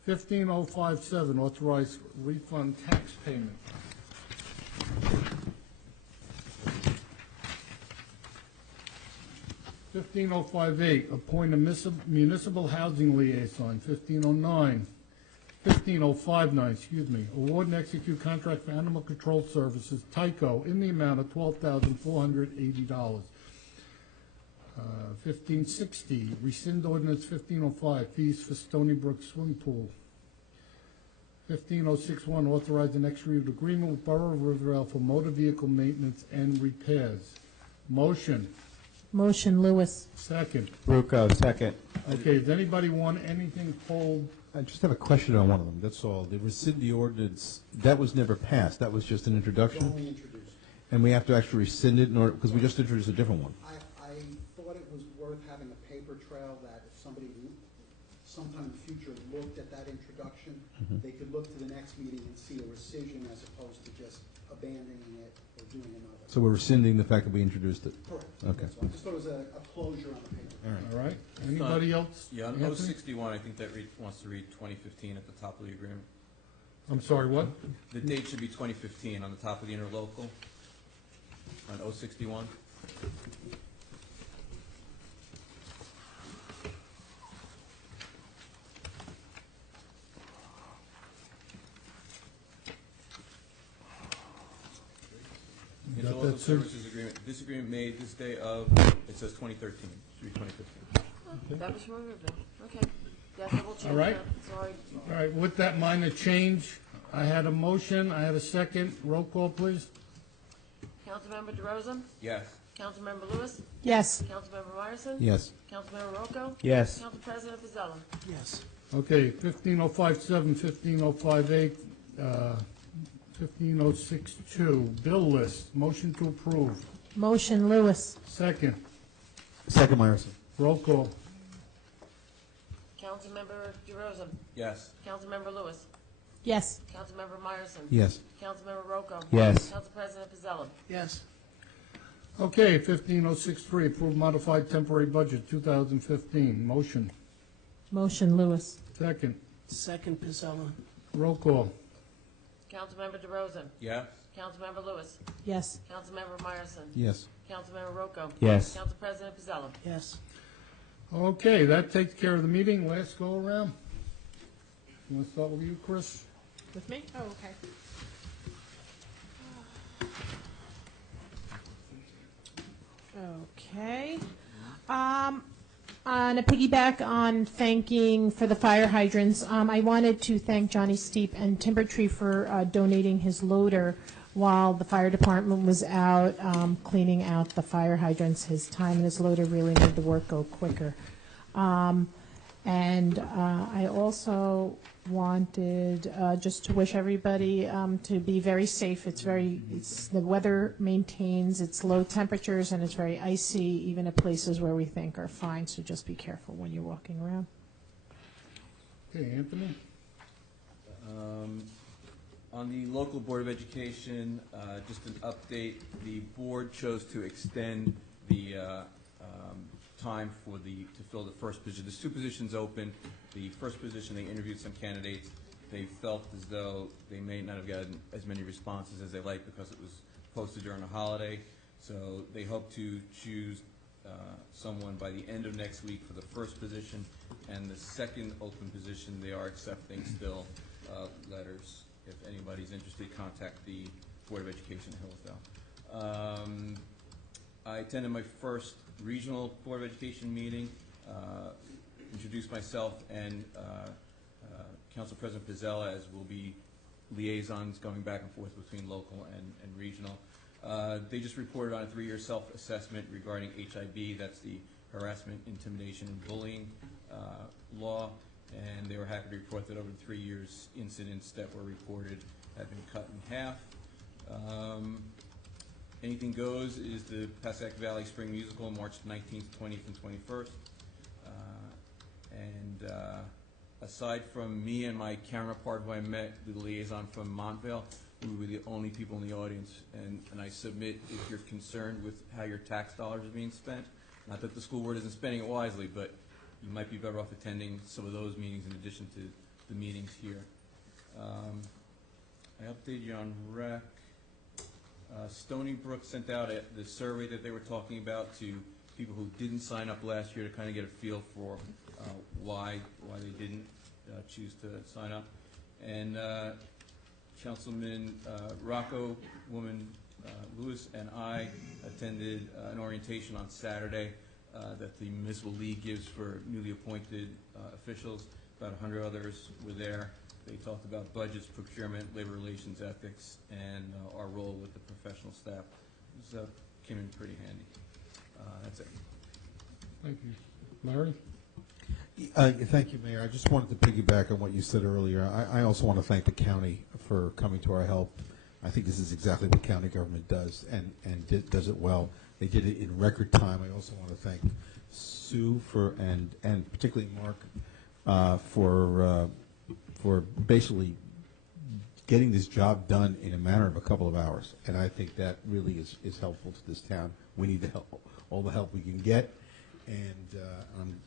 15057, authorized refund tax payment. 15058, appoint a municipal housing liaison. 1559, award and execute contract for animal control services, Tyco, in the amount of $12,480. 1560, rescind ordinance 1505, fees for Stony Brook swimming pool. 15061, authorize an executed agreement with Borough of Riverdale for motor vehicle maintenance and repairs. Motion. Motion, Lewis. Second. Rucco, second. Okay, does anybody want anything pulled? I just have a question on one of them, that's all. The rescind the ordinance, that was never passed, that was just an introduction? Only introduced. And we have to actually rescind it in order, because we just introduced a different one. I thought it was sometime in the future looked at that introduction, they could look to the next meeting and see a rescission as opposed to just abandoning it or doing another. So we're rescinding the fact that we introduced it? Correct. Okay. So I just thought it was a closure on the paper. All right. Anybody else? Yeah, on Anthony? 061, I think that wants to read 2015 at the top of the agreement. I'm sorry, what? The date should be 2015 on the top of the interlocal, on 061. You got Interlocal that, sir? services agreement, this agreement made this day of, it says 2013, should be 2015. That was from Riverville. Okay. Yes, I will change All right. that. Sorry. All right, with that minor change, I had a motion, I had a second. Roll call, please. Councilmember DeRosa? Yes. Councilmember Lewis? Yes. Councilmember Myerson? Yes. Councilmember Rocco? Yes. Council President Pizzella? Yes. Okay, 15057, 15058, 15062, bill list, motion to approve. Motion, Lewis. Second, Second, Myerson. roll call. Councilmember DeRosa? Yes. Councilmember Lewis? Yes. Councilmember Myerson? Yes. Councilmember Rocco? Yes. Council President Pizzella? Yes. Okay, 15063, approve modified temporary budget 2015, motion. Motion, Lewis. Second, Second, Pizzella. roll call. Councilmember DeRosa? Yes. Councilmember Lewis? Yes. Councilmember Myerson? Yes. Councilmember Rocco? Yes. Council President Pizzella? Yes. Okay, that takes care of the meeting. Last go around. You want to start with you, Chris? With me? Oh, okay. Okay. On a piggyback on thanking for the fire hydrants, I wanted to thank Johnny Steep and Timber Tree for donating his loader while the fire department was out cleaning out the fire hydrants. His time and his loader really made the work go quicker. And I also wanted just to wish everybody to be very safe. The weather maintains its low temperatures and it's very icy, even at places where we think are fine, so just be careful when you're walking around. Okay, Anthony? On the local Board of Education, just an update, the board chose to extend the time to fill the first position. There's two positions open. The first position, they interviewed some candidates. They felt as though they may not have gotten as many responses as they liked because it was posted during a holiday. So they hope to choose someone by the end of next week for the first position. And the second open position, they are accepting still letters. If anybody's interested, contact the Board of Education in Hillsdale. I attended my first regional Board of Education meeting, introduced myself and Council President Pizzella, as will be liaisons going back and forth between local and regional. They just reported on a 3-year self-assessment regarding HIB, that's the harassment, intimidation, and bullying law, and they were happy to report that over the 3 years, incidents that were reported have been cut in half. Anything Goes is the Passaic Valley Spring Musical, March 19th, 20th, and 21st. Aside from me and my counterpart who I met, the liaison from Montvale, we were the only people in the audience. And I submit, if you're concerned with how your tax dollars are being spent, not that the school board isn't spending it wisely, but you might be better off attending some of those meetings in addition to the meetings here. I updated you on rec. Stony Brook sent out the survey that they were talking about to people who didn't sign up last year to kind of get a feel for why they didn't choose to sign up. And Councilman Rocco, Woman Lewis, and I attended an orientation on Saturday that the Municipal League gives for newly appointed officials. About 100 others were there. They talked about budgets, procurement, labor relations, ethics, and our role with the professional staff. It came in pretty handy. That's it. Thank you. Larry? Thank you, Mayor. I just wanted to piggyback on what you said earlier. I also want to thank the county for coming to our help. I think this is exactly what county government does, and does it well. They did it in record time. I also want to thank Sue and particularly Mark for basically getting this job done in a matter of a couple of hours. And I think that really is helpful to this town. We need the help, all the help we can get. And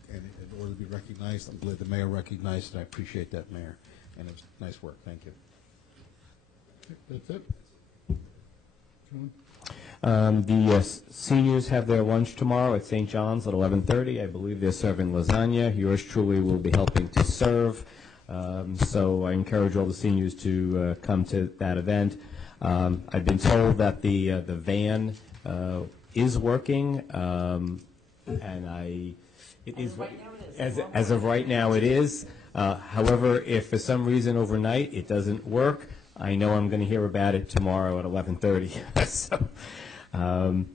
in order to be recognized, I'm glad the mayor recognized it. I appreciate that, Mayor. And it's nice work. Thank you. That's it? John? The seniors have their lunch tomorrow at St. John's at 11:30. I believe they're serving lasagna. Yours truly will be helping to serve. So I encourage all the seniors to come to that event. I've been told that the van is working, and it is as of right now it is. However, if for some reason overnight it doesn't work, I know I'm going to hear about it tomorrow at 11:30. So, John,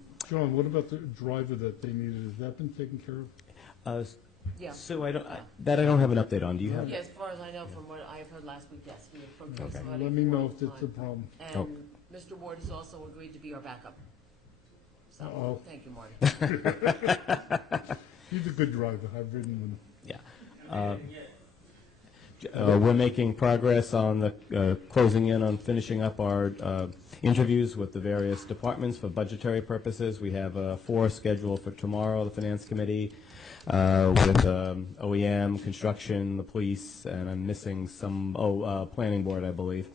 what about the driver that they needed? Has that been taken care of? Yeah. So I don't have an update on. Do you have? Yeah, as far as I know, from what I've heard last week, yes, we have from Okay. somebody Let me know for if it's a time. problem. And Oh. Mr. Ward has also agreed to be our backup. So, Uh-oh. thank you, Marty. He's a good driver. I've ridden with him. Yeah. We're making progress on the closing in on finishing up our interviews with the various departments for budgetary purposes. We have 4 scheduled for tomorrow, the Finance Committee, with OEM, construction, the police, and I'm missing some, Planning Board, I believe.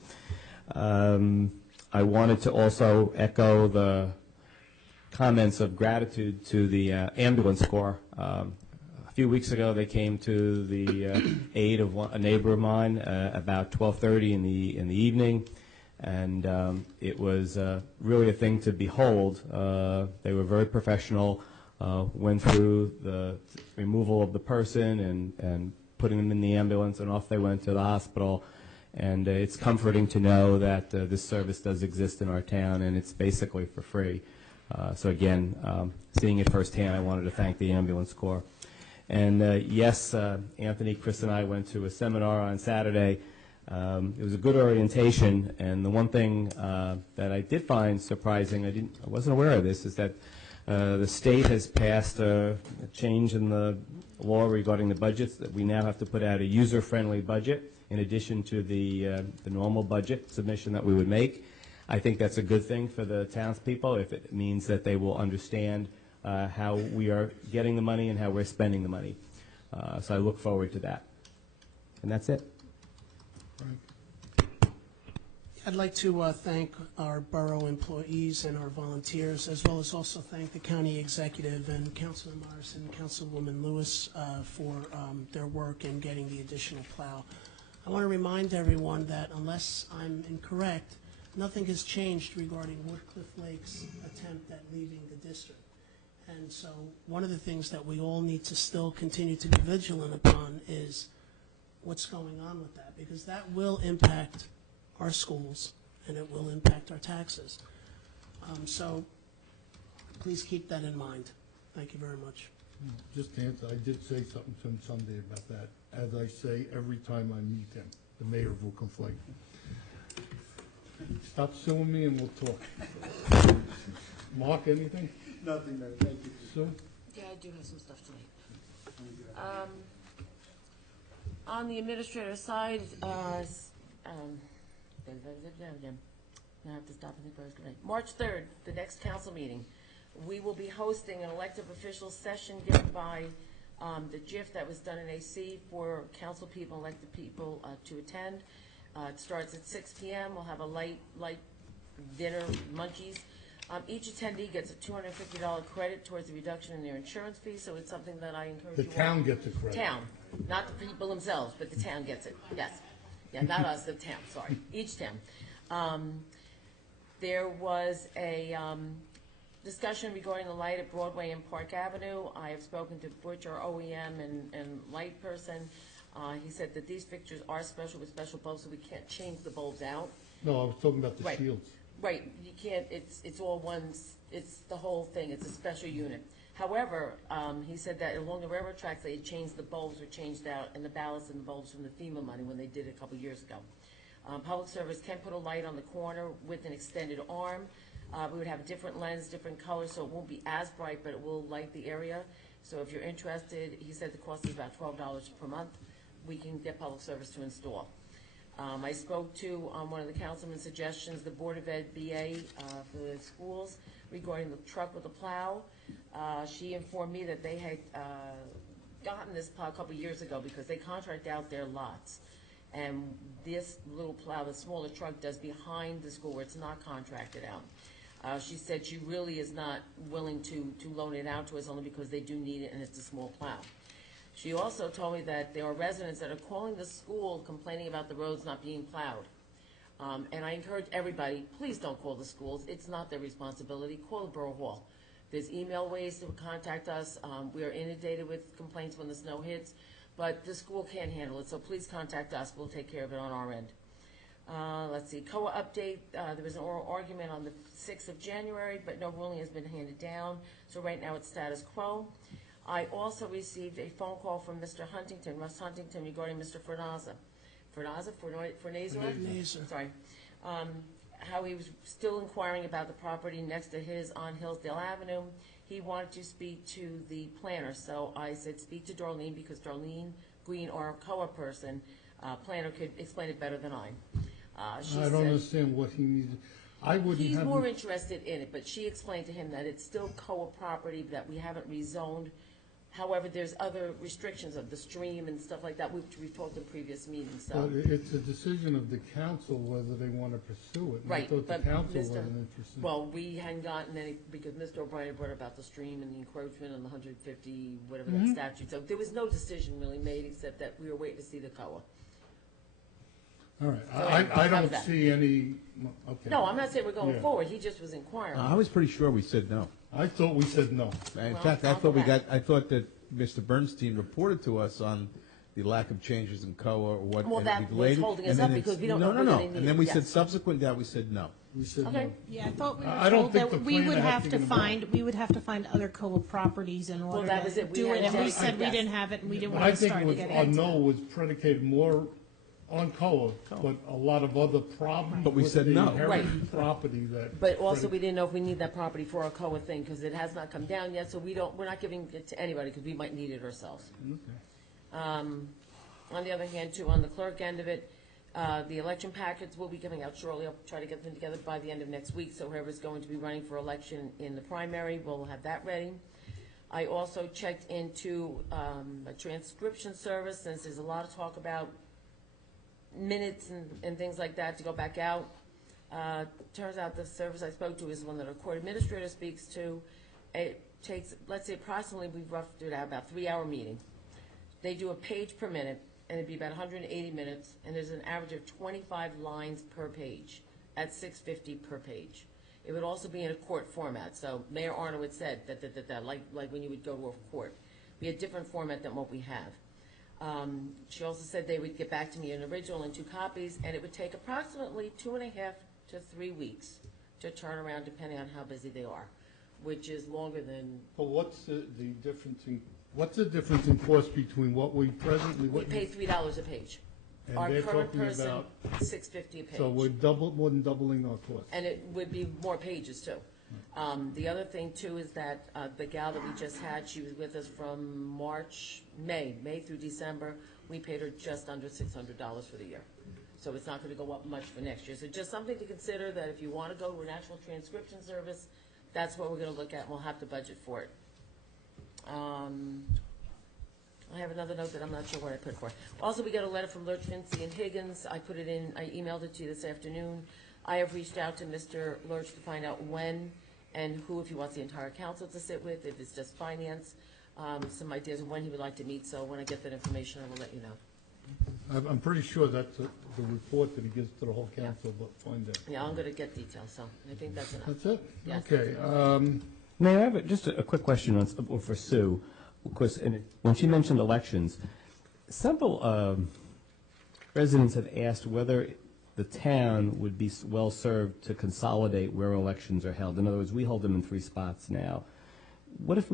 I wanted to also echo the comments of gratitude to the ambulance corps. A few weeks ago, they came to the aid of a neighbor of mine about 12:30 in the evening, and it was really a thing to behold. They were very professional, went through the removal of the person and putting them in the ambulance, and off they went to the hospital. And it's comforting to know that this service does exist in our town, and it's basically for free. So again, seeing it firsthand, I wanted to thank the ambulance corps. And yes, Anthony, Chris, and I went to a seminar on Saturday. It was a good orientation, and the one thing that I did find surprising, I wasn't aware of this, is that the state has passed a change in the law regarding the budgets, that we now have to put out a user-friendly budget in addition to the normal budget submission that we would make. I think that's a good thing for the townspeople if it means that they will understand how we are getting the money and how we're spending the money. So I look forward to that. And that's it. I'd like to thank our borough employees and our volunteers, as well as also thank the county executive and Councilman Morrison and Councilwoman Lewis for their work in getting the additional plow. I want to remind everyone that unless I'm incorrect, nothing has changed regarding Woodcliff Lake's attempt at leaving the district. And so one of the things that we all need to still continue to be vigilant upon is what's going on with that, because that will impact our schools and it will impact our taxes. So please keep that in mind. Thank you very much. Just to answer, I did say something to him Sunday about that. As I say every time I meet him, the mayor will conflate. Stop suing me and we'll talk. Mark, anything? Nothing, Mayor, thank you. Sue? Yeah, I do have some stuff tonight. On the administrator side, I have to stop and think first. March 3rd, the next council meeting, we will be hosting an elected official session given by the GIF that was done in AC for council people, elected people to attend. It starts at 6 p.m. We'll have a light dinner, munchies. Each attendee gets a $250 credit towards the reduction in their insurance fee, so it's something that I encourage The you all. town gets a credit. Town, not the people themselves, but the town gets it, yes. Yeah, not us, the town, sorry, each town. There was a discussion regarding the light at Broadway and Park Avenue. I have spoken to Butch, our OEM and light person. He said that these fixtures are special with special bulbs, so we can't change the bulbs out. No, I was talking about the Right. shields. Right, you can't, it's all one, it's the whole thing, it's a special unit. However, he said that along the railroad tracks, they had changed the bulbs were changed out and the ballasts and the bulbs from the FEMA money when they did it a couple years ago. Public Service can put a light on the corner with an extended arm. We would have a different lens, different color, so it won't be as bright, but it will light the area. So if you're interested, he said the cost is about $12 per month. we can get public service to install. I spoke to, on one of the councilman's suggestions, the Board of Ed BA for the schools regarding the truck with the plow. She informed me that they had gotten this plow a couple years ago because they contract out their lots. And this little plow, the smaller truck, does behind the school where it's not contracted out. She said she really is not willing to loan it out to us only because they do need it and it's a small plow. She also told me that there are residents that are calling the school complaining about the roads not being plowed. And I encourage everybody, please don't call the schools. It's not their responsibility. Call the Borough Hall. There's email ways to contact us. We are inundated with complaints when the snow hits, but the school can't handle it, so please contact us. We'll take care of it on our end. Let's see, COA update. There was an oral argument on the 6th of January, but no ruling has been handed down, so right now it's status quo. I also received a phone call from Mr. Huntington, Russ Huntington, regarding Mr. Fornazer? Sorry. How he was still inquiring about the property next to his on Hillsdale Avenue. He wanted to speak to the planner, so I said speak to Darlene, because Darlene Green, our COA person, planner, could explain it better than I. She I don't understand what he needs. I wouldn't have. He's more interested in it, but she explained to him that it's still COA property, that we haven't rezoned. However, there's other restrictions of the stream and stuff like that, which we've talked in previous meetings, so. But it's a decision of the council whether they want to pursue it. And Right, I thought the but council Mr. wasn't interested. Well, we hadn't gotten any, because Mr. O'Brien brought about the stream and the encroachment on the 150, whatever that statute. So there was no decision really made, except that we were waiting to see the COA. All right, So I how's don't that? see any, okay. No, I'm not saying we're going Yeah. forward, he just was inquiring. I was pretty sure we said no. I thought we said no. In Well, fact, I I'll thought go back. I thought that Mr. Bernstein reported to us on the lack of changes in COA or what. Well, and that we was delayed it, holding and us then up it's- because we don't know if we're No, gonna need and then we it. said Yes. subsequent to that, we said no. We said Okay. no. Yeah, I thought we were I don't told think that the we would planner has have to to get involved. we would have to find other COA properties in order that was to it. We do had it, and we dedicated- said we yes. didn't have it, and we didn't But want I to think start it to was, get our into no it. was predicated more on COA, but a lot of other problems. But we with said the no. inherited property that. But also, we didn't know if we need that property for our COA thing, because it has not come down yet, so we're not giving it to anybody, because we might need it ourselves. On the other hand, too, on the clerk end of it, the election packets will be coming out shortly. I'll try to get them together by the end of next week, so whoever's going to be running for election in the primary will have that ready. I also checked into a transcription service, since there's a lot of talk about minutes and things like that to go back out. Turns out the service I spoke to is one that our court administrator speaks to. It takes, let's say approximately, we've roughed it out, about 3-hour meeting. They do a page per minute, and it'd be about 180 minutes, and there's an average of 25 lines per page at $6.50 per page. It would also be in a court format, so Mayor Arnold had said that like when you would go to a court. Be a different format than what we have. She also said they would get back to me an original and 2 copies, and it would take approximately 2.5 to 3 weeks to turn around, depending on how busy they are, which is longer than. But what's the difference in cost between what we presently? We pay $3 a page. And Our they're current talking person, about- $6.50 a page. So we're more than doubling our cost. And it would be more pages, too. The other thing, too, is that the gal that we just had, she was with us from May through December. We paid her just under $600 for the year. So it's not going to go up much for next year. So just something to consider, that if you want to go to a national transcription service, that's what we're going to look at, and we'll have to budget for it. I have another note that I'm not sure what I put for. Also, we got a letter from Lurch, Fincy, and Higgins. I emailed it to you this afternoon. I have reached out to Mr. Lurch to find out when and who, if he wants the entire council to sit with, if it's just finance, some ideas of when he would like to meet. So when I get that information, I will let you know. I'm pretty sure that's the report that he gives to the whole council, but find out. Yeah, I'm going to get details, so I think that's enough. That's it? Yes, Okay. that's it. Mayor, I have just a quick question for Sue, because when she mentioned elections, several residents have asked whether the town would be well served to consolidate where elections are held. In other words, we hold them in 3 spots now. What if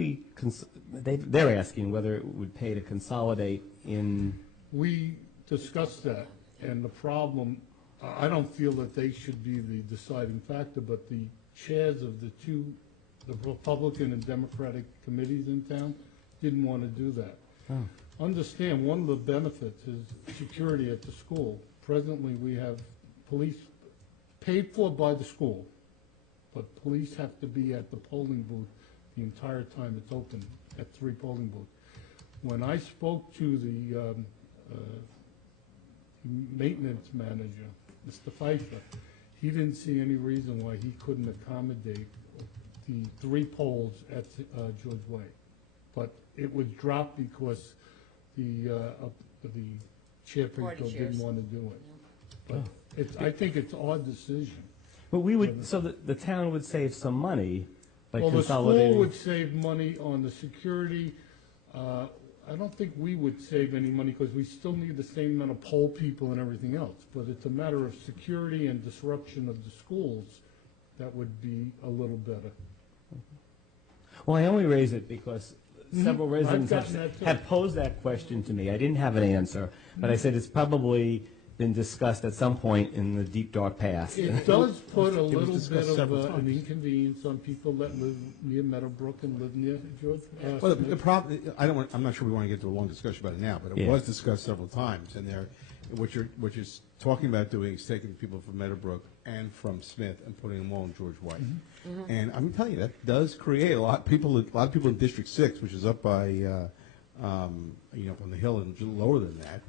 they're asking whether it would pay to consolidate in. We discussed that, and the problem, I don't feel that they should be the deciding factor, but the chairs of the Republican and Democratic committees in town didn't want to do that. understand, one of the benefits is security at the school. Presently, we have police paid for by the school, but police have to be at the polling booth the entire time it's open, at 3 polling booths. When I spoke to the maintenance manager, Mr. Pfeiffer, he didn't see any reason why he couldn't accommodate the 3 polls at George Way. But it was dropped because the chair Party people chairs. didn't want to do it. But I think it's our decision. But we would, so the town would save some money by Well, the school consolidating. would save money on the security. I don't think we would save any money because we still need the same amount of poll people and everything else. But it's a matter of security and disruption of the schools that would be a little better. Well, I only raise it because several I've residents gotten that too. have posed that question to me. I didn't have an answer, but I said it's probably been discussed at some point in the deep, dark past. It does put a was little discussed bit of several an times. inconvenience on people that live near Meadowbrook and live near George. Well, the Smith. problem, I'm not sure we want to get into a long discussion about it now, but it Yeah. was discussed several times, and what you're talking about doing is taking people from Meadowbrook and from Smith and putting them all in George White. And I'm telling you, that does create a lot of people in District 6, which is up by, up on the hill and lower than that,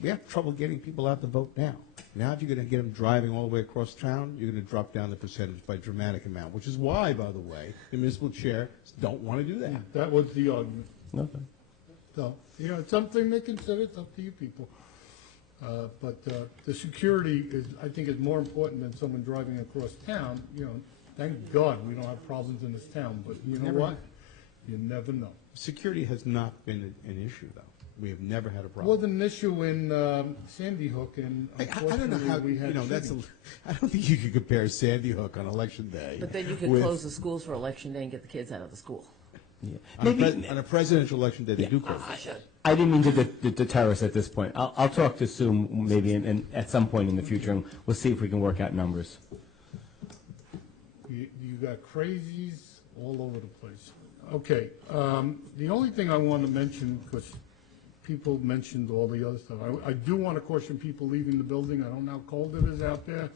we have trouble getting people out to vote now. Now, if you're going to get them driving all the way across town, you're going to drop down the percentage by a dramatic amount, which is why, by the way, the municipal chairs don't want to do that. That was the argument. Okay. So, it's something they consider. It's up to you people. But the security I think, is more important than someone driving across town. Thank God we don't have problems in this town. But you know what? You never know. Security has not been an issue, though. We have never had a problem. Well, an issue in Sandy Hook, and I don't know how, unfortunately we had that's shootings. I don't think you could compare Sandy Hook on Election Day. But then you could with- close the schools for election day and get the kids out of the school. Yeah. On a presidential election day, they do close it. I didn't mean to deter us at this point. I'll talk to Sue maybe at some point in the future, and we'll see if we can work out numbers. You got crazies all over the place. Okay, the only thing I want to mention, because people mentioned all the other stuff, I do want to caution people leaving the building. I don't know how cold it is out there,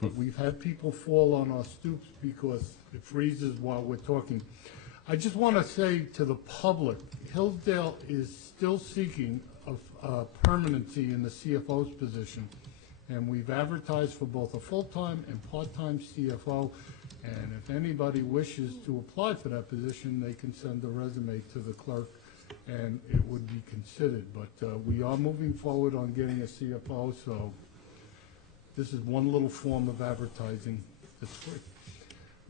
but we've had people fall on our stoops because it freezes while we're talking. I just want to say to the public, Hillsdale is still seeking a permanency in the CFO's position, and we've advertised for both a full-time and part-time CFO, and if anybody wishes to apply for that position, they can send a resume to the clerk, and it would be considered. But we are moving forward on getting a CFO, so this is one little form of advertising that's free.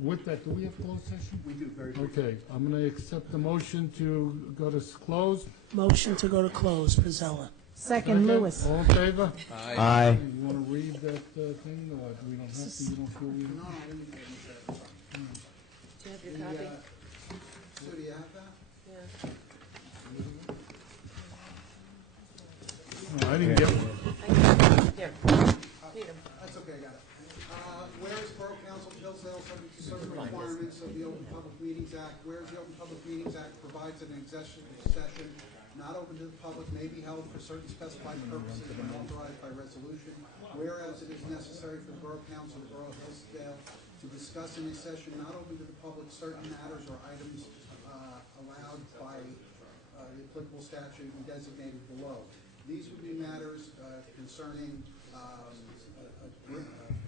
With that, do we have closed session? We do, very quickly. Okay, I'm going to accept the motion to go to close. Motion to go to close, Pizzella. Second, Lewis. All in favor? Aye. You want to read that thing, or we don't have to, you don't feel we... No, I didn't get into Do you have your copy? Sue, do you have that? Yeah. No, I didn't get one. Here, read 'em. That's okay, I got it. Whereas Borough Council of Hillsdale, subject to certain requirements of the Open Public Meetings Act, whereas the Open Public Meetings Act provides an executive session not open to the public may be held for certain specified purposes when authorized by resolution, whereas it is necessary for the Borough Council of the Borough of Hillsdale to discuss in a session not open to the public certain matters or items allowed by the applicable statute and designated below. These would be matters concerning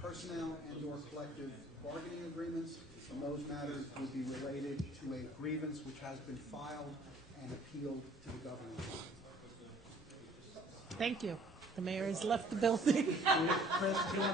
personnel and/or collective bargaining agreements, and those matters would be related to a grievance which has been filed and appealed to the government. Thank you. The mayor has left the building. Chris,